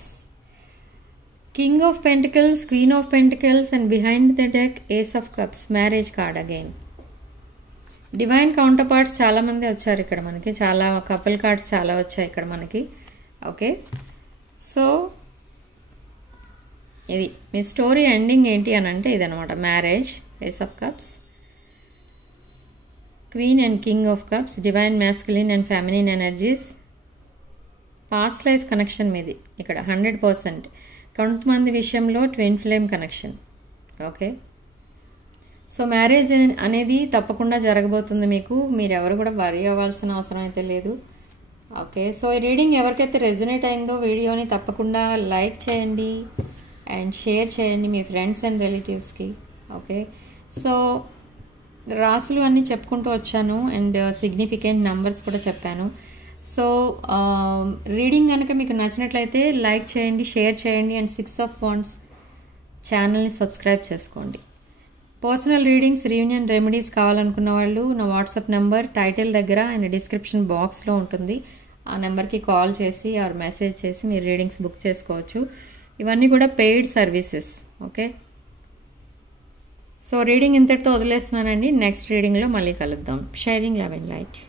King of Pentacles, Queen of Pentacles, and behind the deck Ace of Cups, marriage card again. Divine counter parts చాలా మంది వచ్చారు ఇక్కడ మనకి, చాలా couple cards చాలా వచ్చాయి ఇక్కడ మనకి. ఓకే, సో ఇది మీ స్టోరీ ఎండింగ్ ఏంటి అని అంటే ఇదనమాట. Marriage, ace of cups, queen and king of cups, divine masculine and feminine energies, past life connection మీది ఇక్కడ 100%. కొంతమంది విషయంలో twin flame connection. Okay, so marriage అనేది తప్పకుండా జరగబోతుంది మీకు. మీరు ఎవరు కూడా వరీ అవ్వాల్సిన అవసరం అయితే లేదు. ఓకే, సో ఈ రీడింగ్ ఎవరికైతే రెజొనేట్ అయిందో వీడియోని తప్పకుండా లైక్ చేయండి అండ్ షేర్ చేయండి మీ ఫ్రెండ్స్ అండ్ రిలేటివ్స్కి. ఓకే, సో రాసులు అన్నీ చెప్పుకుంటూ వచ్చాను అండ్ సిగ్నిఫికెంట్ నంబర్స్ కూడా చెప్పాను. సో రీడింగ్ కనుక మీకు నచ్చినట్లయితే లైక్ చేయండి, షేర్ చేయండి అండ్ 6 of Wands ఛానల్ని సబ్స్క్రైబ్ చేసుకోండి. పర్సనల్ రీడింగ్స్, రీయూనియన్ రెమెడీస్ కావాలనుకున్న వాళ్ళు నా వాట్సాప్ నెంబర్ టైటిల్ దగ్గర అండ్ డిస్క్రిప్షన్ బాక్స్లో ఉంటుంది. ఆ నెంబర్కి కాల్ చేసి ఆర్ మెసేజ్ చేసి మీరు రీడింగ్స్ బుక్ చేసుకోవచ్చు. ఇవన్నీ కూడా paid services. Okay, so reading ఇంతటితో వదిలేస్తున్నానండి. నెక్స్ట్ రీడింగ్లో మళ్ళీ కలుద్దాం. Sharing love and light.